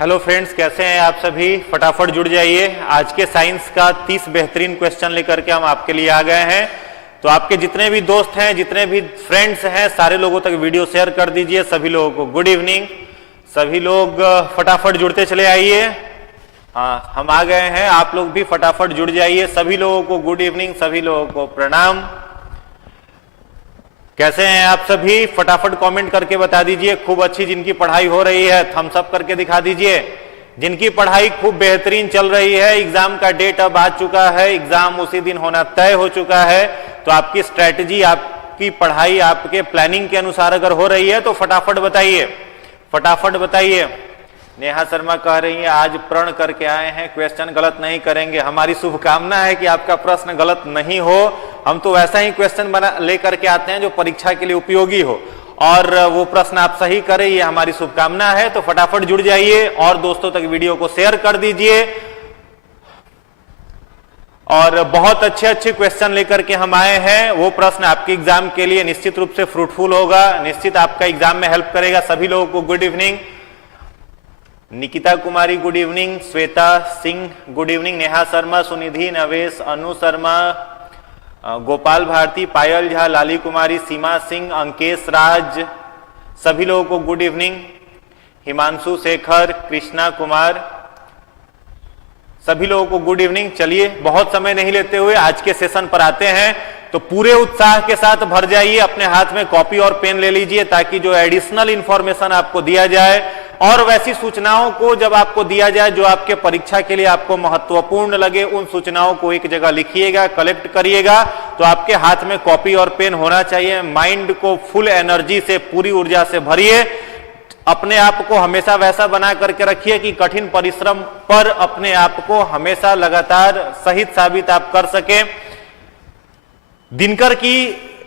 Hello friends, कैसे हैं आप सभी। फटाफट जुड़ जाइए। आज के साइंस का 30 बेहतरीन क्वेश्चन लेकर के हम आपके लिए आ गए हैं। तो आपके जितने भी दोस्त हैं, जितने भी फ्रेंड्स हैं, सारे लोगों तक वीडियो शेयर कर दीजिए। सभी लोगों को गुड इवनिंग। सभी लोग फटाफट जुड़ते चले आइए। हाँ, हम आ गए हैं, आप लोग भी फटाफट जुड़ जाइए। सभी लोगों को गुड इवनिंग, सभी लोगों को प्रणाम। कैसे हैं आप सभी, फटाफट कमेंट करके बता दीजिए। खूब अच्छी जिनकी पढ़ाई हो रही है थम्स अप करके दिखा दीजिए। जिनकी पढ़ाई खूब बेहतरीन चल रही है, एग्जाम का डेट अब आ चुका है, एग्जाम उसी दिन होना तय हो चुका है, तो आपकी स्ट्रेटजी, आपकी पढ़ाई आपके प्लानिंग के अनुसार अगर हो रही है तो फटाफट बताइए, फटाफट बताइए। नेहा शर्मा कह रही है आज प्रण करके आए हैं, क्वेश्चन गलत नहीं करेंगे। हमारी शुभकामना है कि आपका प्रश्न गलत नहीं हो। हम तो वैसा ही क्वेश्चन बना लेकर के आते हैं जो परीक्षा के लिए उपयोगी हो, और वो प्रश्न आप सही करें, ये हमारी शुभकामना है। तो फटाफट जुड़ जाइए और दोस्तों तक वीडियो को शेयर कर दीजिए। और बहुत अच्छे अच्छे क्वेश्चन लेकर के हम आए हैं। वो प्रश्न आपके एग्जाम के लिए निश्चित रूप से फ्रूटफुल होगा, निश्चित आपका एग्जाम में हेल्प करेगा। सभी लोगों को good evening. Nikita Kumari good evening, Shweta Singh good evening, Neha Sharma, Sunidhi, Navesh, Anu Sharma, Gopal Bharti, पायल झा, लाली कुमारी, सीमा सिंह, अंकेश राज, सभी लोगों को गुड इवनिंग। हिमांशु शेखर, कृष्णा कुमार, सभी लोगों को गुड इवनिंग। चलिए बहुत समय नहीं लेते हुए आज के सेशन पर आते हैं। तो पूरे उत्साह के साथ भर जाइए, अपने हाथ में कॉपी और पेन ले लीजिए, ताकि जो एडिशनल इंफॉर्मेशन आपको दिया जाए और वैसी सूचनाओं को जब आपको दिया जाए जो आपके परीक्षा के लिए आपको महत्वपूर्ण लगे, उन सूचनाओं को एक जगह लिखिएगा, कलेक्ट करिएगा। तो आपके हाथ में कॉपी और पेन होना चाहिए। माइंड को फुल एनर्जी से, पूरी ऊर्जा से भरिए। अपने आप को हमेशा वैसा बना करके रखिए कि कठिन परिश्रम पर अपने आप को हमेशा लगातार सही साबित आप कर सके। दिनकर की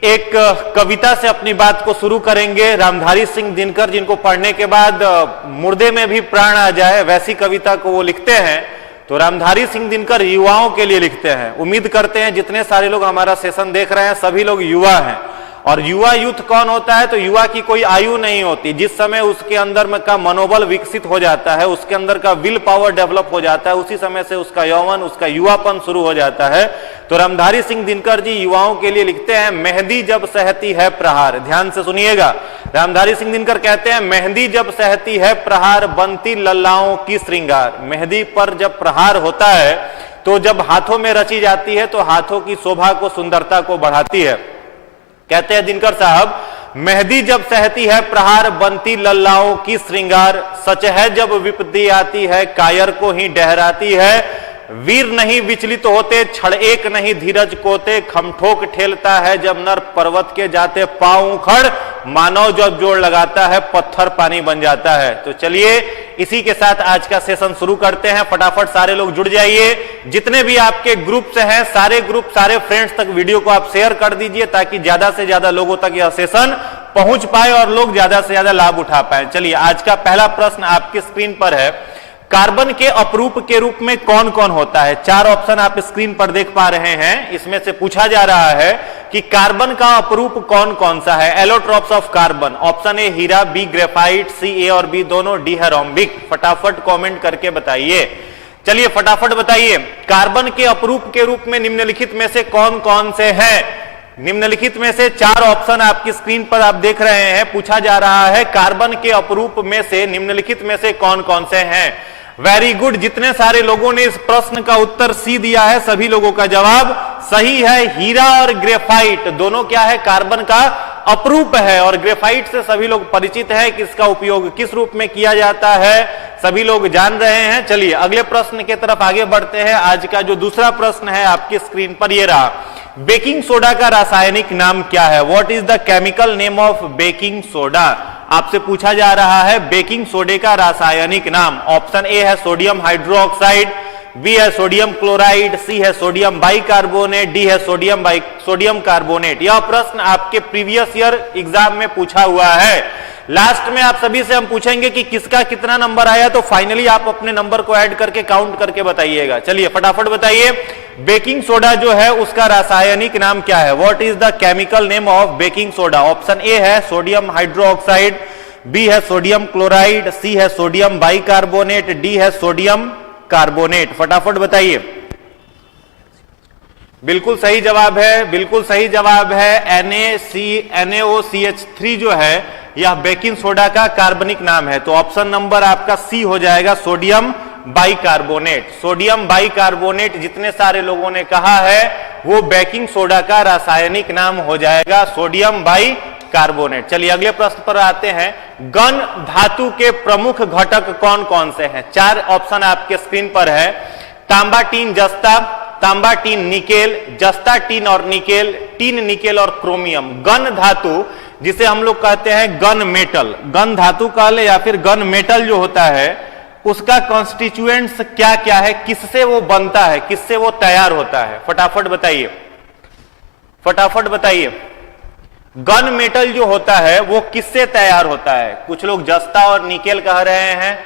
एक कविता से अपनी बात को शुरू करेंगे। रामधारी सिंह दिनकर, जिनको पढ़ने के बाद मुर्दे में भी प्राण आ जाए, वैसी कविता को वो लिखते हैं। तो रामधारी सिंह दिनकर युवाओं के लिए लिखते हैं। उम्मीद करते हैं जितने सारे लोग हमारा सेशन देख रहे हैं सभी लोग युवा हैं। और युवा यूथ कौन होता है? तो युवा की कोई आयु नहीं होती। जिस समय उसके अंदर में का मनोबल विकसित हो जाता है, उसके अंदर का विल पावर डेवलप हो जाता है, उसी समय से उसका यौवन, उसका युवापन शुरू हो जाता है। तो रामधारी सिंह दिनकर जी युवाओं के लिए लिखते हैं, मेहंदी जब सहती है प्रहार। ध्यान से सुनिएगा, रामधारी सिंह दिनकर कहते हैं मेहंदी जब सहती है प्रहार, बनती लल्लाओं की श्रृंगार। मेहंदी पर जब प्रहार होता है तो जब हाथों में रची जाती है तो हाथों की शोभा को, सुंदरता को बढ़ाती है। कहते हैं दिनकर साहब, मेहंदी जब सहती है प्रहार, बनती लल्लाओं की श्रृंगार। सच है जब विपत्ति आती है, कायर को ही डहराती है। वीर नहीं विचलित होते, क्षण एक नहीं धीरज कोते। खमठोक ठेलता है जब नर पर्वत के जाते पांव उखड़। मानव जब जोड़ लगाता है, पत्थर पानी बन जाता है। तो चलिए इसी के साथ आज का सेशन शुरू करते हैं। फटाफट सारे लोग जुड़ जाइए। जितने भी आपके ग्रुप से हैं, सारे ग्रुप, सारे फ्रेंड्स तक वीडियो को आप शेयर कर दीजिए, ताकि ज्यादा से ज्यादा लोगों तक यह सेशन पहुंच पाए और लोग ज्यादा से ज्यादा लाभ उठा पाए। चलिए आज का पहला प्रश्न आपकी स्क्रीन पर है, कार्बन के अपरूप के रूप में कौन कौन होता है? 4 ऑप्शन आप स्क्रीन पर देख पा रहे हैं। इसमें से पूछा जा रहा है कि कार्बन का अपरूप कौन कौन सा है। Allotropes of carbon, option A हीरा, बी ग्रेफाइट, सी ए और बी दोनों, डी है रोम्बिक। फटाफट कमेंट करके बताइए। चलिए फटाफट बताइए, कार्बन के अपरूप के रूप में निम्नलिखित में से कौन कौन से हैं? निम्नलिखित में से 4 ऑप्शन आपकी स्क्रीन पर आप देख रहे हैं। पूछा जा रहा है कार्बन के अपरूप में से निम्नलिखित में से कौन कौन से हैं। वेरी गुड, जितने सारे लोगों ने इस प्रश्न का उत्तर सी दिया है, सभी लोगों का जवाब सही है। हीरा और ग्रेफाइट दोनों क्या है? कार्बन का अपरूप है। और ग्रेफाइट से सभी लोग परिचित है कि इसका उपयोग किस रूप में किया जाता है, सभी लोग जान रहे हैं। चलिए अगले प्रश्न की तरफ आगे बढ़ते हैं। आज का जो दूसरा प्रश्न है आपकी स्क्रीन पर ये रहा, बेकिंग सोडा का रासायनिक नाम क्या है? What is the chemical name of baking soda? आपसे पूछा जा रहा है बेकिंग सोडे का रासायनिक नाम। ऑप्शन ए है सोडियम हाइड्रोक्साइड, बी है सोडियम क्लोराइड, सी है सोडियम बाइकार्बोनेट, डी है सोडियम कार्बोनेट। यह प्रश्न आपके प्रीवियस ईयर एग्जाम में पूछा हुआ है। लास्ट में आप सभी से हम पूछेंगे कि किसका कितना नंबर आया, तो फाइनली आप अपने नंबर को ऐड करके काउंट करके बताइएगा। चलिए फटाफट बताइए, बेकिंग सोडा जो है उसका रासायनिक नाम क्या है? What is the chemical name of baking soda? Option A है सोडियम हाइड्रोक्साइड, बी है सोडियम क्लोराइड, सी है सोडियम बाइकार्बोनेट, डी है सोडियम कार्बोनेट। फटाफट बताइए। बिल्कुल सही जवाब है, बिल्कुल सही जवाब है NaOCH3 जो है यह बेकिंग सोडा का कार्बनिक नाम है। तो ऑप्शन नंबर आपका सी हो जाएगा, सोडियम बाइकार्बोनेट। सोडियम बाइकार्बोनेट जितने सारे लोगों ने कहा है वो बेकिंग सोडा का रासायनिक नाम हो जाएगा, सोडियम बाइकार्बोनेट। चलिए अगले प्रश्न पर आते हैं। गन धातु के प्रमुख घटक कौन कौन से हैं? 4 ऑप्शन आपके स्क्रीन पर है। तांबा, टीन, जस्ता, तांबा, टीन, निकेल, जस्ता, टीन और निकेल, टीन, निकेल और क्रोमियम। गन धातु जिसे हम लोग कहते हैं गन मेटल, गन धातु कह ले या फिर गन मेटल जो होता है उसका कॉन्स्टिट्यूएंट्स क्या क्या है, किससे वो बनता है, किससे वो तैयार होता है? फटाफट बताइए, फटाफट बताइए। गन मेटल जो होता है वो किससे तैयार होता है? कुछ लोग जस्ता और निकेल कह रहे हैं,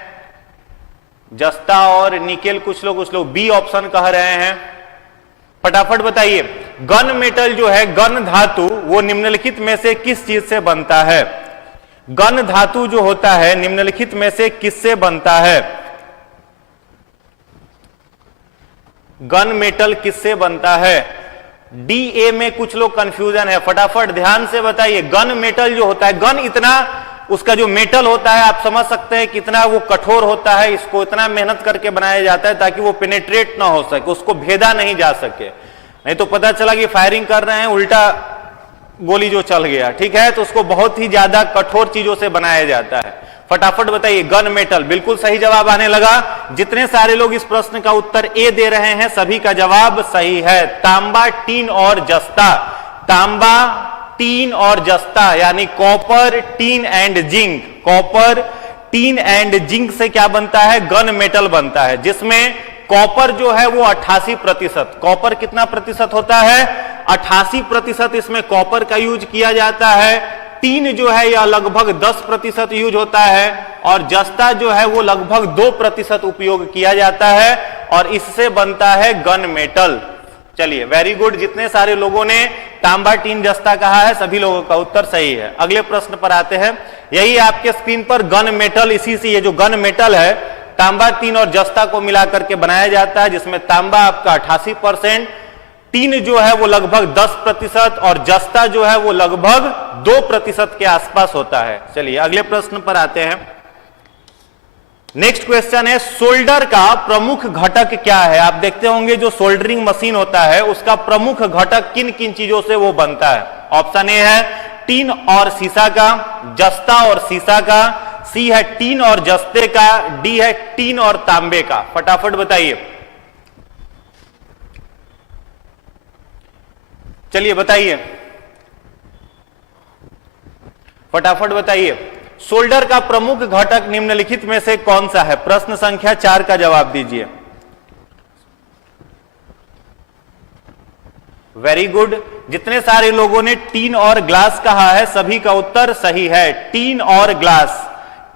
जस्ता और निकेल, कुछ लोग बी ऑप्शन कह रहे हैं। फटाफट बताइए। गन मेटल जो है, गन धातु, वो निम्नलिखित में से किस चीज से बनता है? गन धातु जो होता है निम्नलिखित में से किससे बनता है? गन मेटल किससे बनता है? डी ए में कुछ लोग कंफ्यूजन है, फटाफट ध्यान से बताइए। गन मेटल जो होता है, गन इतना उसका जो मेटल होता है आप समझ सकते हैं कितना वो कठोर होता है, इसको इतना मेहनत करके बनाया जाता है ताकि वो पेनेट्रेट ना हो सके, उसको भेदा नहीं जा सके। नहीं तो पता चला कि फायरिंग कर रहे हैं, उल्टा गोली जो चल गया, ठीक है? तो उसको बहुत ही ज्यादा कठोर चीजों से बनाया जाता है। फटाफट बताइए। गन मेटल, बिल्कुल सही जवाब आने लगा। जितने सारे लोग इस प्रश्न का उत्तर ए दे रहे हैं सभी का जवाब सही है। तांबा, टीन और जस्ता, तांबा, टीन और जस्ता यानी copper, tin and zinc, copper, tin and zinc से क्या बनता है? गन मेटल बनता है, जिसमें कॉपर जो है वो 88%, कॉपर कितना प्रतिशत होता है? 88% इसमें कॉपर का यूज किया जाता है। टीन जो है यह लगभग 10% यूज होता है और जस्ता जो है वो लगभग 2% उपयोग किया जाता है और इससे बनता है गन मेटल। चलिए वेरी गुड, जितने सारे लोगों ने तांबा, टीन, जस्ता कहा है सभी लोगों का उत्तर सही है। अगले प्रश्न पर आते हैं। यही आपके स्क्रीन पर गन मेटल, इसी से ये जो गन मेटल है तांबा, टीन और जस्ता को मिलाकर के बनाया जाता है, जिसमें तांबा आपका 88%, टीन जो है वो लगभग 10% और जस्ता जो है वो लगभग 2% के आसपास होता है। चलिए अगले प्रश्न पर आते हैं। नेक्स्ट क्वेश्चन है, सोल्डर का प्रमुख घटक क्या है? आप देखते होंगे जो सोल्डरिंग मशीन होता है उसका प्रमुख घटक किन किन चीजों से वो बनता है? ऑप्शन ए है टीन और सीसा का, जस्ता और सीसा का, सी है टीन और जस्ते का, डी है टीन और तांबे का। फटाफट बताइए, चलिए बताइए, फटाफट बताइए। सोल्डर का प्रमुख घटक निम्नलिखित में से कौन सा है? प्रश्न संख्या 4 का जवाब दीजिए। वेरी गुड, जितने सारे लोगों ने टीन और ग्लास कहा है सभी का उत्तर सही है। टीन और ग्लास,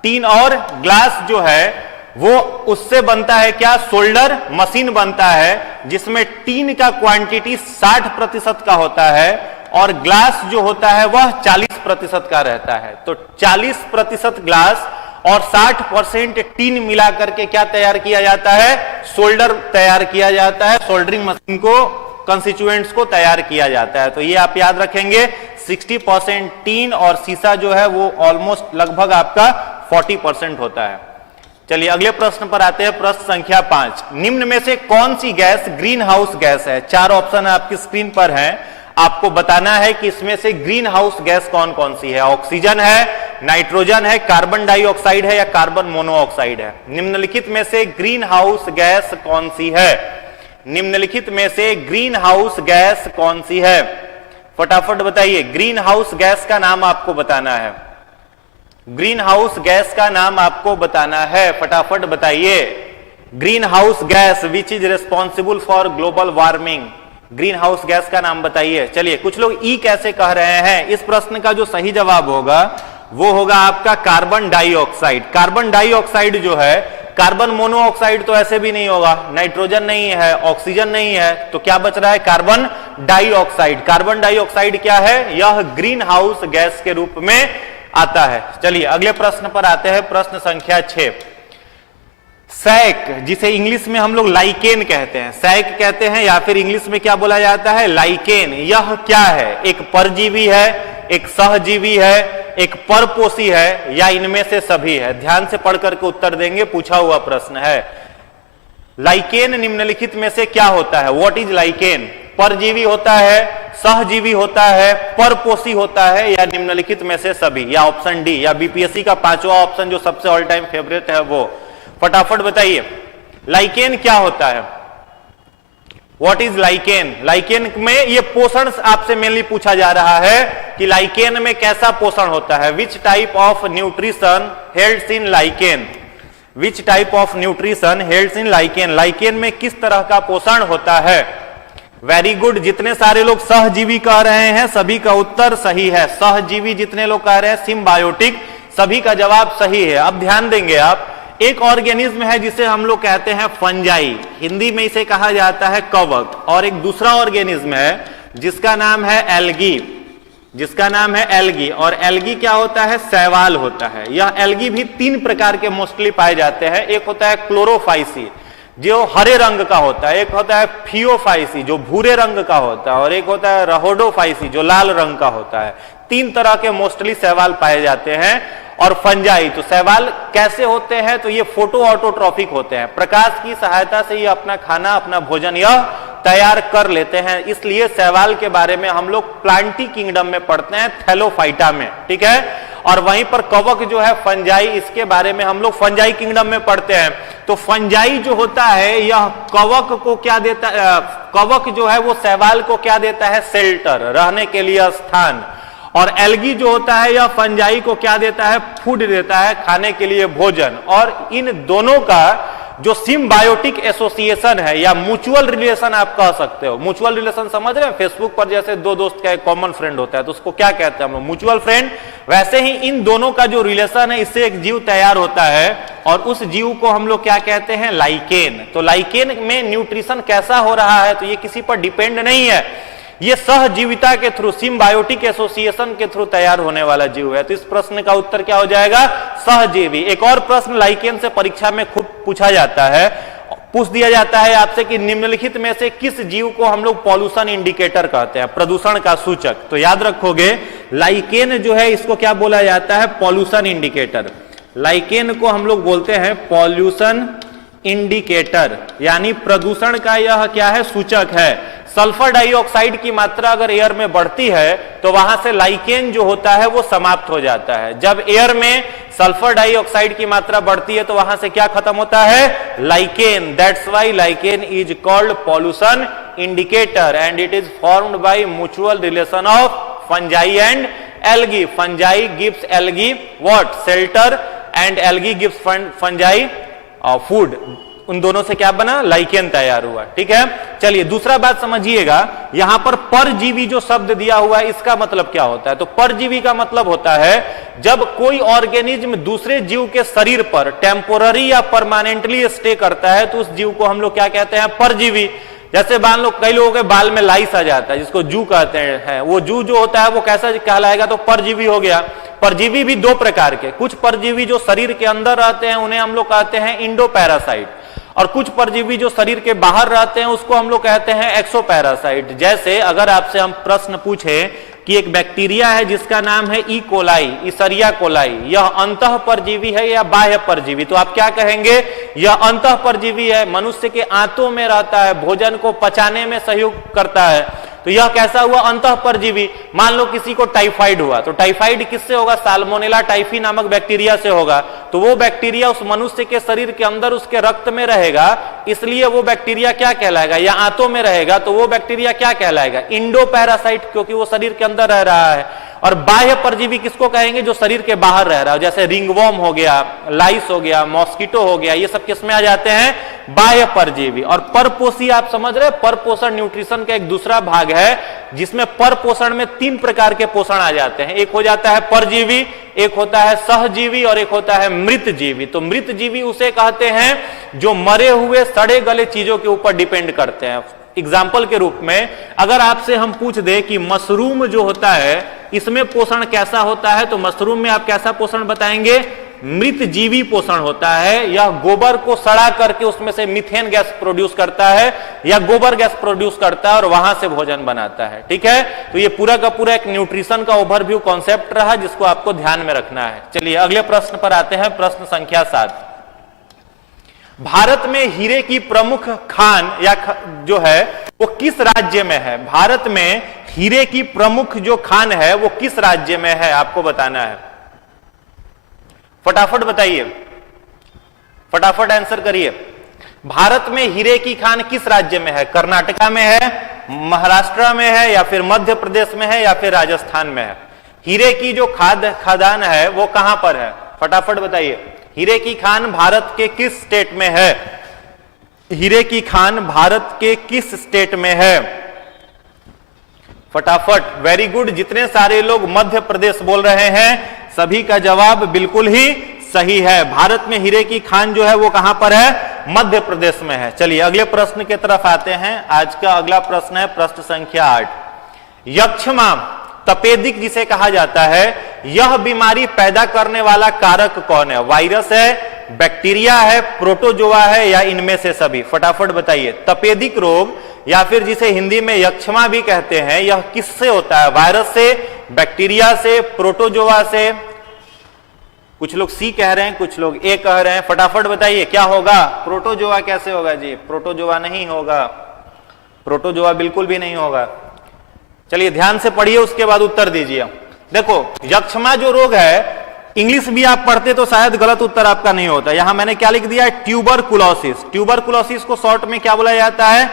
टीन और ग्लास जो है वो उससे बनता है क्या? सोल्डर मशीन बनता है जिसमें टीन का क्वांटिटी 60% का होता है और ग्लास जो होता है वह 40% का रहता है। तो 40% ग्लास और 60% टीन मिलाकर के क्या तैयार किया जाता है? सोल्डर तैयार किया जाता है, सोल्डरिंग मशीन को, कंस्टिट्यूएंट्स को तैयार किया जाता है। तो ये आप याद रखेंगे, 60% टीन और सीसा जो है वो ऑलमोस्ट लगभग आपका 40% होता है। चलिए अगले प्रश्न पर आते हैं। प्रश्न संख्या 5, निम्न में से कौन सी गैस ग्रीन हाउस गैस है? 4 ऑप्शन आपकी स्क्रीन पर है, आपको बताना है कि इसमें से ग्रीन हाउस गैस कौन कौन सी है। ऑक्सीजन है, नाइट्रोजन है, कार्बन डाइऑक्साइड है या कार्बन मोनोऑक्साइड है। निम्नलिखित में से ग्रीन हाउस गैस कौन सी है? निम्नलिखित में से ग्रीन हाउस गैस कौन सी है? फटाफट बताइए। ग्रीन हाउस गैस का नाम आपको बताना है, ग्रीन हाउस गैस का नाम आपको बताना है, फटाफट बताइए। Green house gas which is responsible for global warming, green house gas का नाम बताइए। चलिए कुछ लोग ई कैसे कह रहे हैं, इस प्रश्न का जो सही जवाब होगा वो होगा आपका कार्बन डाइऑक्साइड। कार्बन डाइऑक्साइड जो है, कार्बन मोनोऑक्साइड तो ऐसे भी नहीं होगा, नाइट्रोजन नहीं है, ऑक्सीजन नहीं है, तो क्या बच रहा है? Carbon dioxide. कार्बन डाइऑक्साइड क्या है? यह ग्रीन हाउस गैस के रूप में आता है। चलिए अगले प्रश्न पर आते हैं, प्रश्न संख्या 6। सैक, जिसे इंग्लिश में हम लोग लाइकेन कहते हैं, सैक कहते हैं या फिर इंग्लिश में क्या बोला जाता है, लाइकेन। यह क्या है? एक परजीवी है, एक सहजीवी है, एक परपोषी है, या इनमें से सभी है? ध्यान से पढ़ करके उत्तर देंगे, पूछा हुआ प्रश्न है। लाइकेन निम्नलिखित में से क्या होता है? What is lichen? परजीवी होता है, सहजीवी होता है, परपोषी होता है, या निम्नलिखित में से सभी, या ऑप्शन डी, या बीपीएससी का 5वां ऑप्शन जो सबसे ऑल टाइम फेवरेट है वो? फटाफट बताइए, लाइकेन क्या होता है? What is lichen? लाइकेन में ये पोषण आपसे मेनली पूछा जा रहा है कि लाइकेन में कैसा पोषण होता है। Which type of nutrition helds in lichen? Which type of nutrition helds in lichen? Lichen में किस तरह का पोषण होता है? वेरी गुड, जितने सारे लोग सहजीवी कह रहे हैं सभी का उत्तर सही है। सहजीवी जितने लोग कह रहे हैं, सिम्बायोटिक, सभी का जवाब सही है। अब ध्यान देंगे आप, एक ऑर्गेनिज्म है जिसे हम लोग कहते हैं फंजाई, हिंदी में इसे कहा जाता है कवक, और एक दूसरा ऑर्गेनिज्म है जिसका नाम है एल्गी, जिसका नाम है एल्गी। और एल्गी क्या होता है? शैवाल होता है। यह एल्गी भी 3 प्रकार के मोस्टली पाए जाते हैं। एक होता है क्लोरोफाइसी जो हरे रंग का होता है, एक होता है फियोफाइसी जो भूरे रंग का होता है, और एक होता है रहोडोफाइसी जो लाल रंग का होता है। 3 तरह के मोस्टली शैवाल पाए जाते हैं। और फंजाई, तो शैवाल कैसे होते हैं? तो ये फोटो ऑटोट्रॉफिक होते हैं, प्रकाश की सहायता से ये अपना खाना, अपना भोजन यह तैयार कर लेते हैं। इसलिए शैवाल के बारे में हम लोग प्लांटी किंगडम में पढ़ते हैं, थैलोफाइटा में, ठीक है। और वहीं पर कवक जो है फंजाई, इसके बारे में हम लोग फंजाई किंगडम में पढ़ते हैं। तो फंजाई जो होता है यह कवक को क्या देता है? कवक जो है वो शैवाल को क्या देता है? शेल्टर, रहने के लिए स्थान। और एल्गी जो होता है यह फंजाई को क्या देता है? फूड देता है, खाने के लिए भोजन। और इन दोनों का जो सिम्बायोटिक एसोसिएशन है या म्यूचुअल रिलेशन आप कह सकते हो, म्यूचुअल रिलेशन समझ रहे हैं? फेसबुक पर जैसे 2 दोस्त का एक कॉमन फ्रेंड होता है तो उसको क्या कहते हैं हम लोग? Mutual friend. वैसे ही इन दोनों का जो रिलेशन है इससे एक जीव तैयार होता है, और उस जीव को हम लोग क्या कहते हैं? लाइकेन। तो लाइकेन में न्यूट्रिशन कैसा हो रहा है? तो ये किसी पर डिपेंड नहीं है, ये सहजीविता के थ्रू, सिम्बायोटिक एसोसिएशन के थ्रू तैयार होने वाला जीव है। तो इस प्रश्न का उत्तर क्या हो जाएगा? सहजीवी। एक और प्रश्न लाइकेन से परीक्षा में खूब पूछा जाता है, पूछ दिया जाता है आपसे कि निम्नलिखित में से किस जीव को हम लोग पॉल्यूशन इंडिकेटर कहते हैं, प्रदूषण का सूचक? तो याद रखोगे, लाइकेन जो है इसको क्या बोला जाता है? Pollution indicator. लाइकेन को हम लोग बोलते हैं पॉल्यूशन इंडिकेटर, यानी प्रदूषण का यह क्या है? सूचक है। सल्फर डाइऑक्साइड की मात्रा अगर एयर में बढ़ती है तो वहां से लाइकेन जो होता है वो समाप्त हो जाता है। जब एयर में सल्फर डाइऑक्साइड की मात्रा बढ़ती है तो वहां से क्या खत्म होता है? Lichen. That's why lichen is called pollution indicator and it is formed by mutual relation of fungi and algae. Fungi gives algae what? Shelter, and algae gives fungi food. उन दोनों से क्या बना? लाइकेन तैयार हुआ, ठीक है। चलिए दूसरा बात समझिएगा, यहां पर परजीवी जो शब्द दिया हुआ है इसका मतलब क्या होता है? तो परजीवी का मतलब होता है जब कोई ऑर्गेनिज्म दूसरे जीव के शरीर पर टेम्पोररी या परमानेंटली स्टे करता है तो उस जीव को हम लोग क्या कहते हैं? परजीवी। जैसे मान लो कई लोगों के बाल में लाइस आ जाता है जिसको जू कहते हैं, वो जू जो होता है वो कैसा कहलाएगा? तो परजीवी हो गया। परजीवी भी 2 प्रकार के, कुछ परजीवी जो शरीर के अंदर रहते हैं उन्हें हम लोग कहते हैं इंडोपैरासाइट, और कुछ परजीवी जो शरीर के बाहर रहते हैं उसको हम लोग कहते हैं एक्सोपैरासाइट। जैसे अगर आपसे हम प्रश्न पूछे कि एक बैक्टीरिया है जिसका नाम है ई कोलाई, इशरिया कोलाई, यह अंतः परजीवी है या बाह्य परजीवी? तो आप क्या कहेंगे? यह अंतः परजीवी है, मनुष्य के आंतों में रहता है, भोजन को पचाने में सहयोग करता है। तो यह कैसा हुआ? अंतः परजीवी। मान लो किसी को टाइफाइड हुआ, तो टाइफाइड किससे होगा? साल्मोनेला टाइफी नामक बैक्टीरिया से होगा। तो वो बैक्टीरिया उस मनुष्य के शरीर के अंदर उसके रक्त में रहेगा, इसलिए वो बैक्टीरिया क्या कहलाएगा? या आंतों में रहेगा तो वो बैक्टीरिया क्या कहलाएगा? इंडोपैरासाइट, क्योंकि वो शरीर के अंदर रह रहा है। और बाह्य परजीवी किसको कहेंगे? जो शरीर के बाहर रह रहा है, जैसे रिंगवॉर्म हो गया, लाइस हो गया, मॉस्किटो हो गया, ये सब किसमें आ जाते हैं? बाह्य परजीवी। और परपोषी आप समझ रहे हैं, परपोषण न्यूट्रिशन का एक दूसरा भाग है जिसमें परपोषण में 3 प्रकार के पोषण आ जाते हैं। एक हो जाता है परजीवी, एक होता है सहजीवी, और एक होता है मृत जीवी। तो मृत जीवी उसे कहते हैं जो मरे हुए सड़े गले चीजों के ऊपर डिपेंड करते हैं। एग्जाम्पल के रूप में अगर आपसे हम पूछ दे कि मशरूम जो होता है इसमें पोषण कैसा होता है? तो मशरूम में आप कैसा पोषण बताएंगे? मृत जीवी पोषण होता है। यह गोबर को सड़ा करके उसमें से मीथेन गैस प्रोड्यूस करता है या गोबर गैस प्रोड्यूस करता है और वहां से भोजन बनाता है। ठीक है, तो ये पूरा का पूरा एक न्यूट्रिशन का ओवरव्यू कॉन्सेप्ट रहा जिसको आपको ध्यान में रखना है। चलिए अगले प्रश्न पर आते हैं, प्रश्न संख्या 7। भारत में हीरे की प्रमुख खान या जो है वो किस राज्य में है? भारत में हीरे की प्रमुख जो खान है वो किस राज्य में है, आपको बताना है। फटाफट बताइए, फटाफट आंसर करिए। भारत में हीरे की खान किस राज्य में है? कर्नाटका में है, महाराष्ट्र में है, या फिर मध्य प्रदेश में है, या फिर राजस्थान में है? हीरे की जो खदान है वो कहां पर है? फटाफट बताइए। हीरे की खान भारत के किस स्टेट में है? हीरे की खान भारत के किस स्टेट में है? फटाफट, वेरी गुड। जितने सारे लोग मध्य प्रदेश बोल रहे हैं सभी का जवाब बिल्कुल ही सही है। भारत में हीरे की खान जो है वो कहां पर है? मध्य प्रदेश में है। चलिए अगले प्रश्न की तरफ आते हैं। आज का अगला प्रश्न है प्रश्न संख्या 8। यक्ष्मा तपेदिक जिसे कहा जाता है, यह बीमारी पैदा करने वाला कारक कौन है? वायरस है, बैक्टीरिया है, प्रोटोजोआ है, या इनमें से सभी? फटाफट बताइए। तपेदिक रोग या फिर जिसे हिंदी में यक्ष्मा भी कहते हैं, यह किससे होता है? वायरस से, बैक्टीरिया से, प्रोटोजोआ से? कुछ लोग सी कह रहे हैं, कुछ लोग ए कह रहे हैं। फटाफट बताइए क्या होगा? प्रोटोजोआ कैसे होगा जी? प्रोटोजोआ नहीं होगा, प्रोटोजोआ बिल्कुल भी नहीं होगा। चलिए ध्यान से पढ़िए, उसके बाद उत्तर दीजिए। देखो यक्ष्मा जो रोग है, इंग्लिश भी आप पढ़ते तो शायद गलत उत्तर आपका नहीं होता। यहां मैंने क्या लिख दिया है? ट्यूबरकुलोसिस। ट्यूबरकुलोसिस को शॉर्ट में क्या बोला जाता है?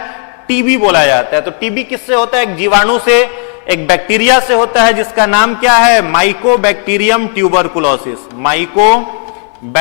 टीबी बोला जाता है। तो टीबी किससे होता है? एक जीवाणु से, एक बैक्टीरिया से होता है जिसका नाम क्या है? Mycobacterium tuberculosis. माइकोबैक्टीरियम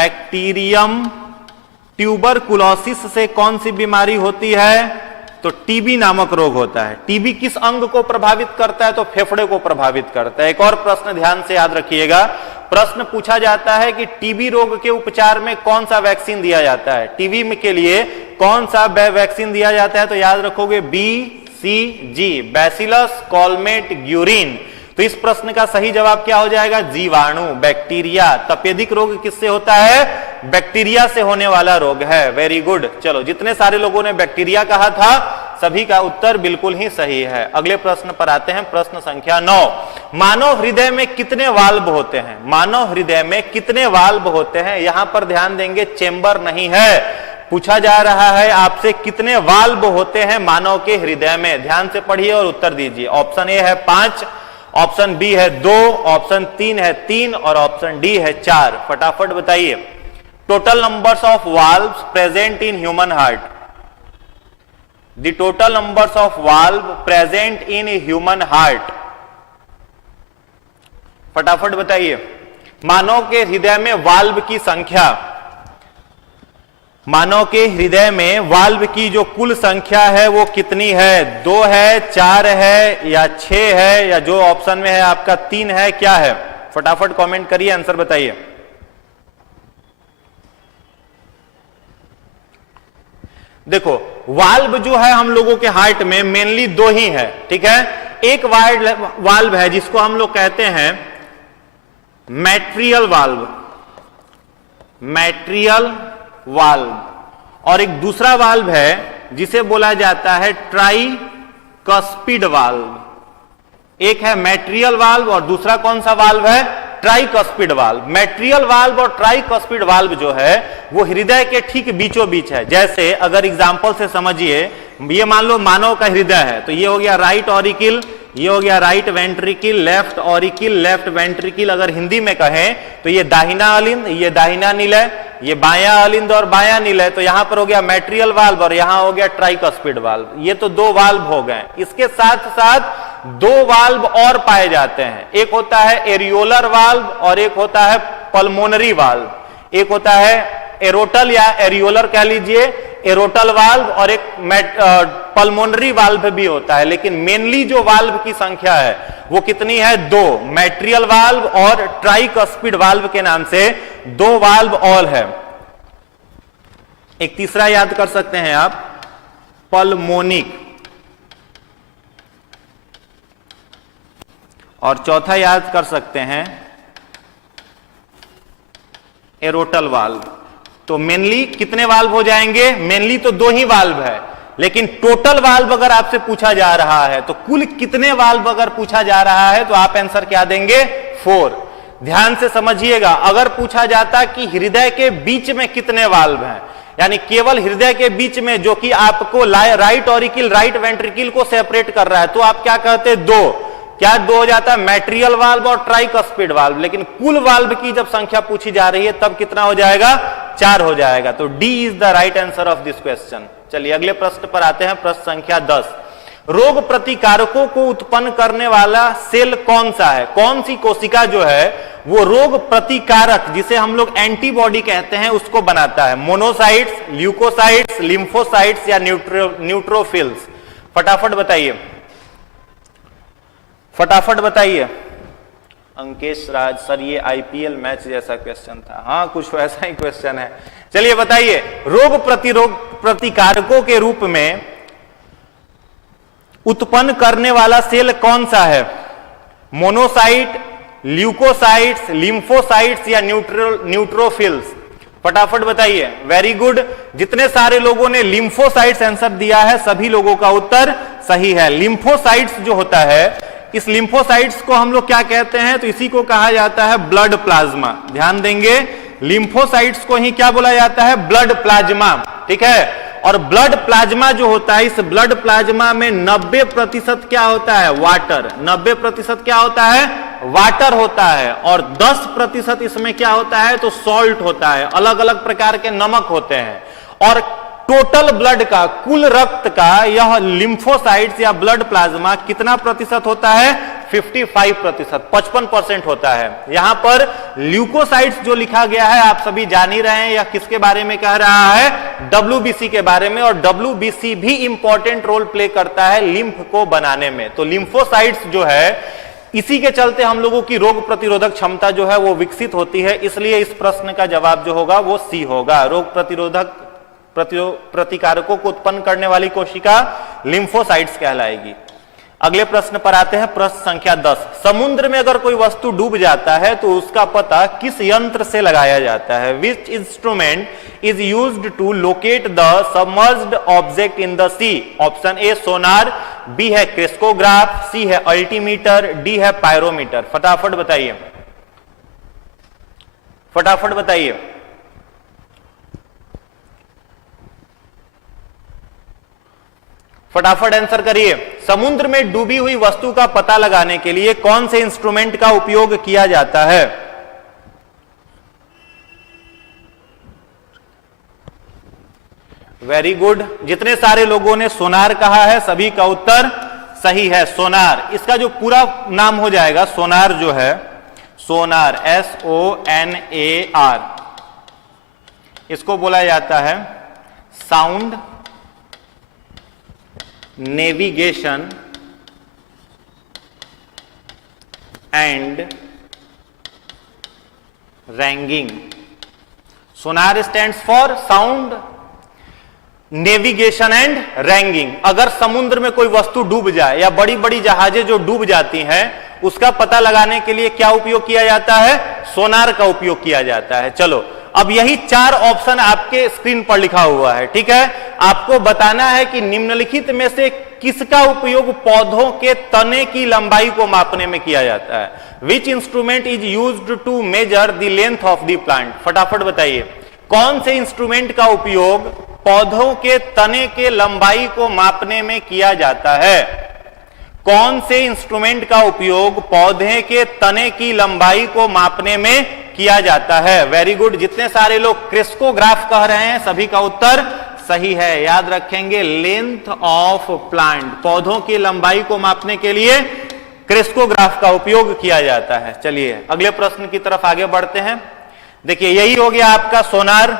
ट्यूबरकुलोसिस से कौन सी बीमारी होती है? तो टीबी नामक रोग होता है। टीबी किस अंग को प्रभावित करता है? तो फेफड़े को प्रभावित करता है। एक और प्रश्न ध्यान से याद रखिएगा, प्रश्न पूछा जाता है कि टीबी रोग के उपचार में कौन सा वैक्सीन दिया जाता है? टीबी के लिए कौन सा वैक्सीन दिया जाता है? तो याद रखोगे BCG, बैसिलस कॉलमेट ग्यूरिन। तो इस प्रश्न का सही जवाब क्या हो जाएगा? जीवाणु, बैक्टीरिया। तपेदिक रोग किससे होता है? बैक्टीरिया से होने वाला रोग है। Very good. चलो जितने सारे लोगों ने बैक्टीरिया कहा था सभी का उत्तर बिल्कुल ही सही है। अगले प्रश्न पर आते हैं, प्रश्न संख्या 9। मानव हृदय में कितने वाल्व होते हैं? मानव हृदय में कितने वाल्व होते हैं? यहां पर ध्यान देंगे, चेंबर नहीं है। पूछा जा रहा है आपसे कितने वाल्व होते हैं मानव के हृदय में। ध्यान से पढ़िए और उत्तर दीजिए। ऑप्शन ए है 5, ऑप्शन बी है 2, ऑप्शन 3 है 3 और ऑप्शन डी है 4। फटाफट बताइए। Total numbers of valves present in human heart. The total numbers of valve present in human heart. फटाफट बताइए। मानव के हृदय में वाल्व की संख्या, मानव के हृदय में वाल्व की जो कुल संख्या है वो कितनी है? 2 है, 4 है, या 6 है, या जो ऑप्शन में है आपका 3 है, क्या है? फटाफट कमेंट करिए, आंसर बताइए। देखो वाल्व जो है हम लोगों के हार्ट में मेनली 2 ही है। ठीक है, एक वाल्व है जिसको हम लोग कहते हैं मैट्रियल वाल्व, मैट्रियल वाल्व, और एक दूसरा वाल्व है जिसे बोला जाता है ट्राइकस्पिड वाल्व। एक है मैट्रियल वाल्व और दूसरा कौन सा वाल्व है? Tricuspid valve. मैट्रियल वाल्व और ट्राइकस्पिड वाल्व जो है वो हृदय के ठीक बीचों बीच है। जैसे अगर एग्जांपल से समझिए, ये मान लो मानव का हृदय है, तो ये हो गया राइट ऑरिकिल, ये हो गया right ventricle, left auricle, left ventricle. अगर हिंदी में कहें तो ये दाहिना अलिंद, ये दाहिना निलय, ये बायां अलिंद और बायां निलय। तो यहां पर हो गया मैट्रियल वाल्व और यहां हो गया ट्राइकस्पिड वाल्व। ये तो 2 वाल्व हो गए। इसके साथ साथ 2 वाल्व और पाए जाते हैं। एक होता है एरियोलर वाल्व और एक होता है पल्मोनरी वाल्व। एक होता है एरोटल या एरियोलर कह लीजिए, एरोटल वाल्व, और एक पल्मोनरी वाल्व भी होता है। लेकिन मेनली जो वाल्व की संख्या है वो कितनी है? 2। मैट्रियल वाल्व और ट्राइकस्पिड वाल्व के नाम से 2 वाल्व और है। एक तीसरा याद कर सकते हैं आप, पल्मोनिक। और चौथा याद कर सकते हैं एरोटल वाल्व। तो मेनली कितने वाल्व हो जाएंगे? मेनली तो 2 ही वाल्व है, लेकिन टोटल वाल्व अगर आपसे पूछा जा रहा है तो कुल कितने वाल्व अगर पूछा जा रहा है तो आप आंसर क्या देंगे? 4। ध्यान से समझिएगा, अगर पूछा जाता कि हृदय के बीच में कितने वाल्व हैं, यानी केवल हृदय के बीच में जो कि आपको राइट ऑरिकल राइट वेंट्रिकल को सेपरेट कर रहा है, तो आप क्या कहते? 2। क्या 2 हो जाता है? मैट्रियल वाल्व और ट्राइकस्पिड वाल्व। लेकिन कुल वाल्व की जब संख्या पूछी जा रही है तब कितना हो जाएगा? 4 हो जाएगा। तो D is the right answer of this question. चलिए अगले प्रश्न पर आते हैं, प्रश्न संख्या 10। रोग प्रतिकारकों को उत्पन्न करने वाला सेल कौन सा है? कौन सी कोशिका जो है वो रोग प्रतिकारक, जिसे हम लोग एंटीबॉडी कहते हैं, उसको बनाता है? मोनोसाइट्स, ल्यूकोसाइट्स, लिम्फोसाइट्स या न्यूट्रोफिल्स? फटाफट बताइए, फटाफट बताइए। अंकेश राज सर, ये आईपीएल मैच जैसा क्वेश्चन था। हाँ, कुछ वैसा ही क्वेश्चन है। चलिए बताइए, रोग प्रतिकारकों के रूप में उत्पन्न करने वाला सेल कौन सा है? मोनोसाइट, ल्यूकोसाइट्स, लिम्फोसाइट्स या न्यूट्रोफिल्स? फटाफट बताइए। वेरी गुड, जितने सारे लोगों ने लिम्फोसाइट्स आंसर दिया है सभी लोगों का उत्तर सही है। लिम्फोसाइट्स जो होता है, इस लिम्फोसाइट्स को हम लोग क्या कहते हैं? तो इसी को कहा जाता है ब्लड प्लाज्मा। ध्यान देंगे, लिम्फोसाइट्स को ही क्या बोला जाता है? Blood plasma. ठीक है, और ब्लड प्लाज्मा जो होता है, इस ब्लड प्लाज्मा में 90% क्या होता है? वाटर। 90% क्या होता है? वाटर होता है। और 10% इसमें क्या होता है? तो सॉल्ट होता है, अलग अलग प्रकार के नमक होते हैं। और टोटल ब्लड का, कुल रक्त का यह लिम्फोसाइट्स या ब्लड प्लाज्मा कितना प्रतिशत होता है? 55%, 55% होता है। यहां पर ल्यूकोसाइट्स जो लिखा गया है आप सभी जान ही रहे हैं, यह किसके बारे में कह रहा है? डब्ल्यूबीसी के बारे में। और डब्ल्यूबीसी भी इंपॉर्टेंट रोल प्ले करता है लिम्फ को बनाने में। तो लिम्फोसाइट्स जो है, इसी के चलते हम लोगों की रोग प्रतिरोधक क्षमता जो है वो विकसित होती है। इसलिए इस प्रश्न का जवाब जो होगा वो सी होगा। रोग प्रतिकारकों को उत्पन्न करने वाली कोशिका लिम्फोसाइट्स कहलाएगी। अगले प्रश्न पर आते हैं, प्रश्न संख्या 10। समुद्र में अगर कोई वस्तु डूब जाता है तो उसका पता किस यंत्र से लगाया जाता है? Which instrument is used to locate the submerged object in the sea? Option A sonar, B है क्रेस्कोग्राफ, सी है अल्टीमीटर, डी है पायरोमीटर? फटाफट बताइए, फटाफट बताइए। फटाफट आंसर करिए। समुद्र में डूबी हुई वस्तु का पता लगाने के लिए कौन से इंस्ट्रूमेंट का उपयोग किया जाता है? वेरी गुड, जितने सारे लोगों ने सोनार कहा है सभी का उत्तर सही है। सोनार, इसका जो पूरा नाम हो जाएगा, सोनार जो है, सोनार SONAR, इसको बोला जाता है sound navigation and ragging. Sonar stands for sound navigation and ragging. अगर समुद्र में कोई वस्तु डूब जाए या बड़ी बड़ी जहाजें जो डूब जाती हैं, उसका पता लगाने के लिए क्या उपयोग किया जाता है? सोनार का उपयोग किया जाता है। चलो, अब यही 4 ऑप्शन आपके स्क्रीन पर लिखा हुआ है। ठीक है, आपको बताना है कि निम्नलिखित में से किसका उपयोग पौधों के तने की लंबाई को मापने में किया जाता है? Which instrument is used to measure the length of the plant? फटाफट बताइए, कौन से इंस्ट्रूमेंट का उपयोग पौधों के तने के लंबाई को मापने में किया जाता है? कौन से इंस्ट्रूमेंट का उपयोग पौधे के तने की लंबाई को मापने में किया जाता है? वेरी गुड, जितने सारे लोग क्रेस्कोग्राफ कह रहे हैं सभी का उत्तर सही है। याद रखेंगे, लेंथ ऑफ प्लांट, पौधों की लंबाई को मापने के लिए क्रेस्कोग्राफ का उपयोग किया जाता है। चलिए अगले प्रश्न की तरफ आगे बढ़ते हैं। देखिए, यही हो गया आपका सोनार।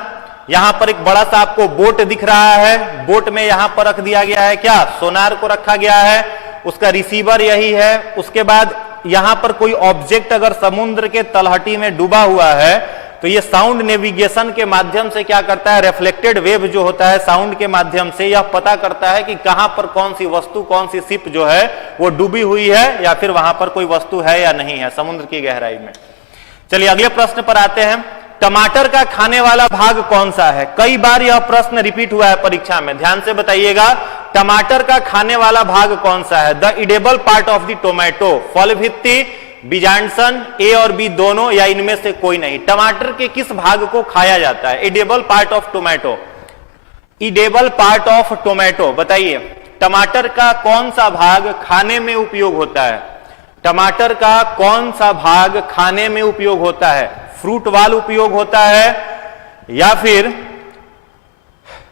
यहां पर एक बड़ा सा आपको बोट दिख रहा है, बोट में यहां पर रख दिया गया है क्या? सोनार को रखा गया है, उसका रिसीवर यही है। उसके बाद यहां पर कोई ऑब्जेक्ट अगर समुद्र के तलहटी में डूबा हुआ है तो ये साउंड नेविगेशन के माध्यम से क्या करता है, रिफ्लेक्टेड वेव जो होता है साउंड के माध्यम से यह पता करता है कि कहां पर कौन सी वस्तु, कौन सी शिप जो है वो डूबी हुई है या फिर वहां पर कोई वस्तु है या नहीं है समुद्र की गहराई में। चलिए अगले प्रश्न पर आते हैं। टमाटर का खाने वाला भाग कौन सा है? कई बार यह प्रश्न रिपीट हुआ है परीक्षा में, ध्यान से बताइएगा। टमाटर का खाने वाला भाग कौन सा है? The edible part of the tomato, फल भित्ति, बीजांडसन, ए और बी दोनों या इनमें से कोई नहीं। टमाटर के किस भाग को खाया जाता है? Edible part of tomato, edible part of tomato, बताइए टमाटर का कौन सा भाग खाने में उपयोग होता है? टमाटर का कौन सा भाग खाने में उपयोग होता है? फ्रूट वाल उपयोग होता है या फिर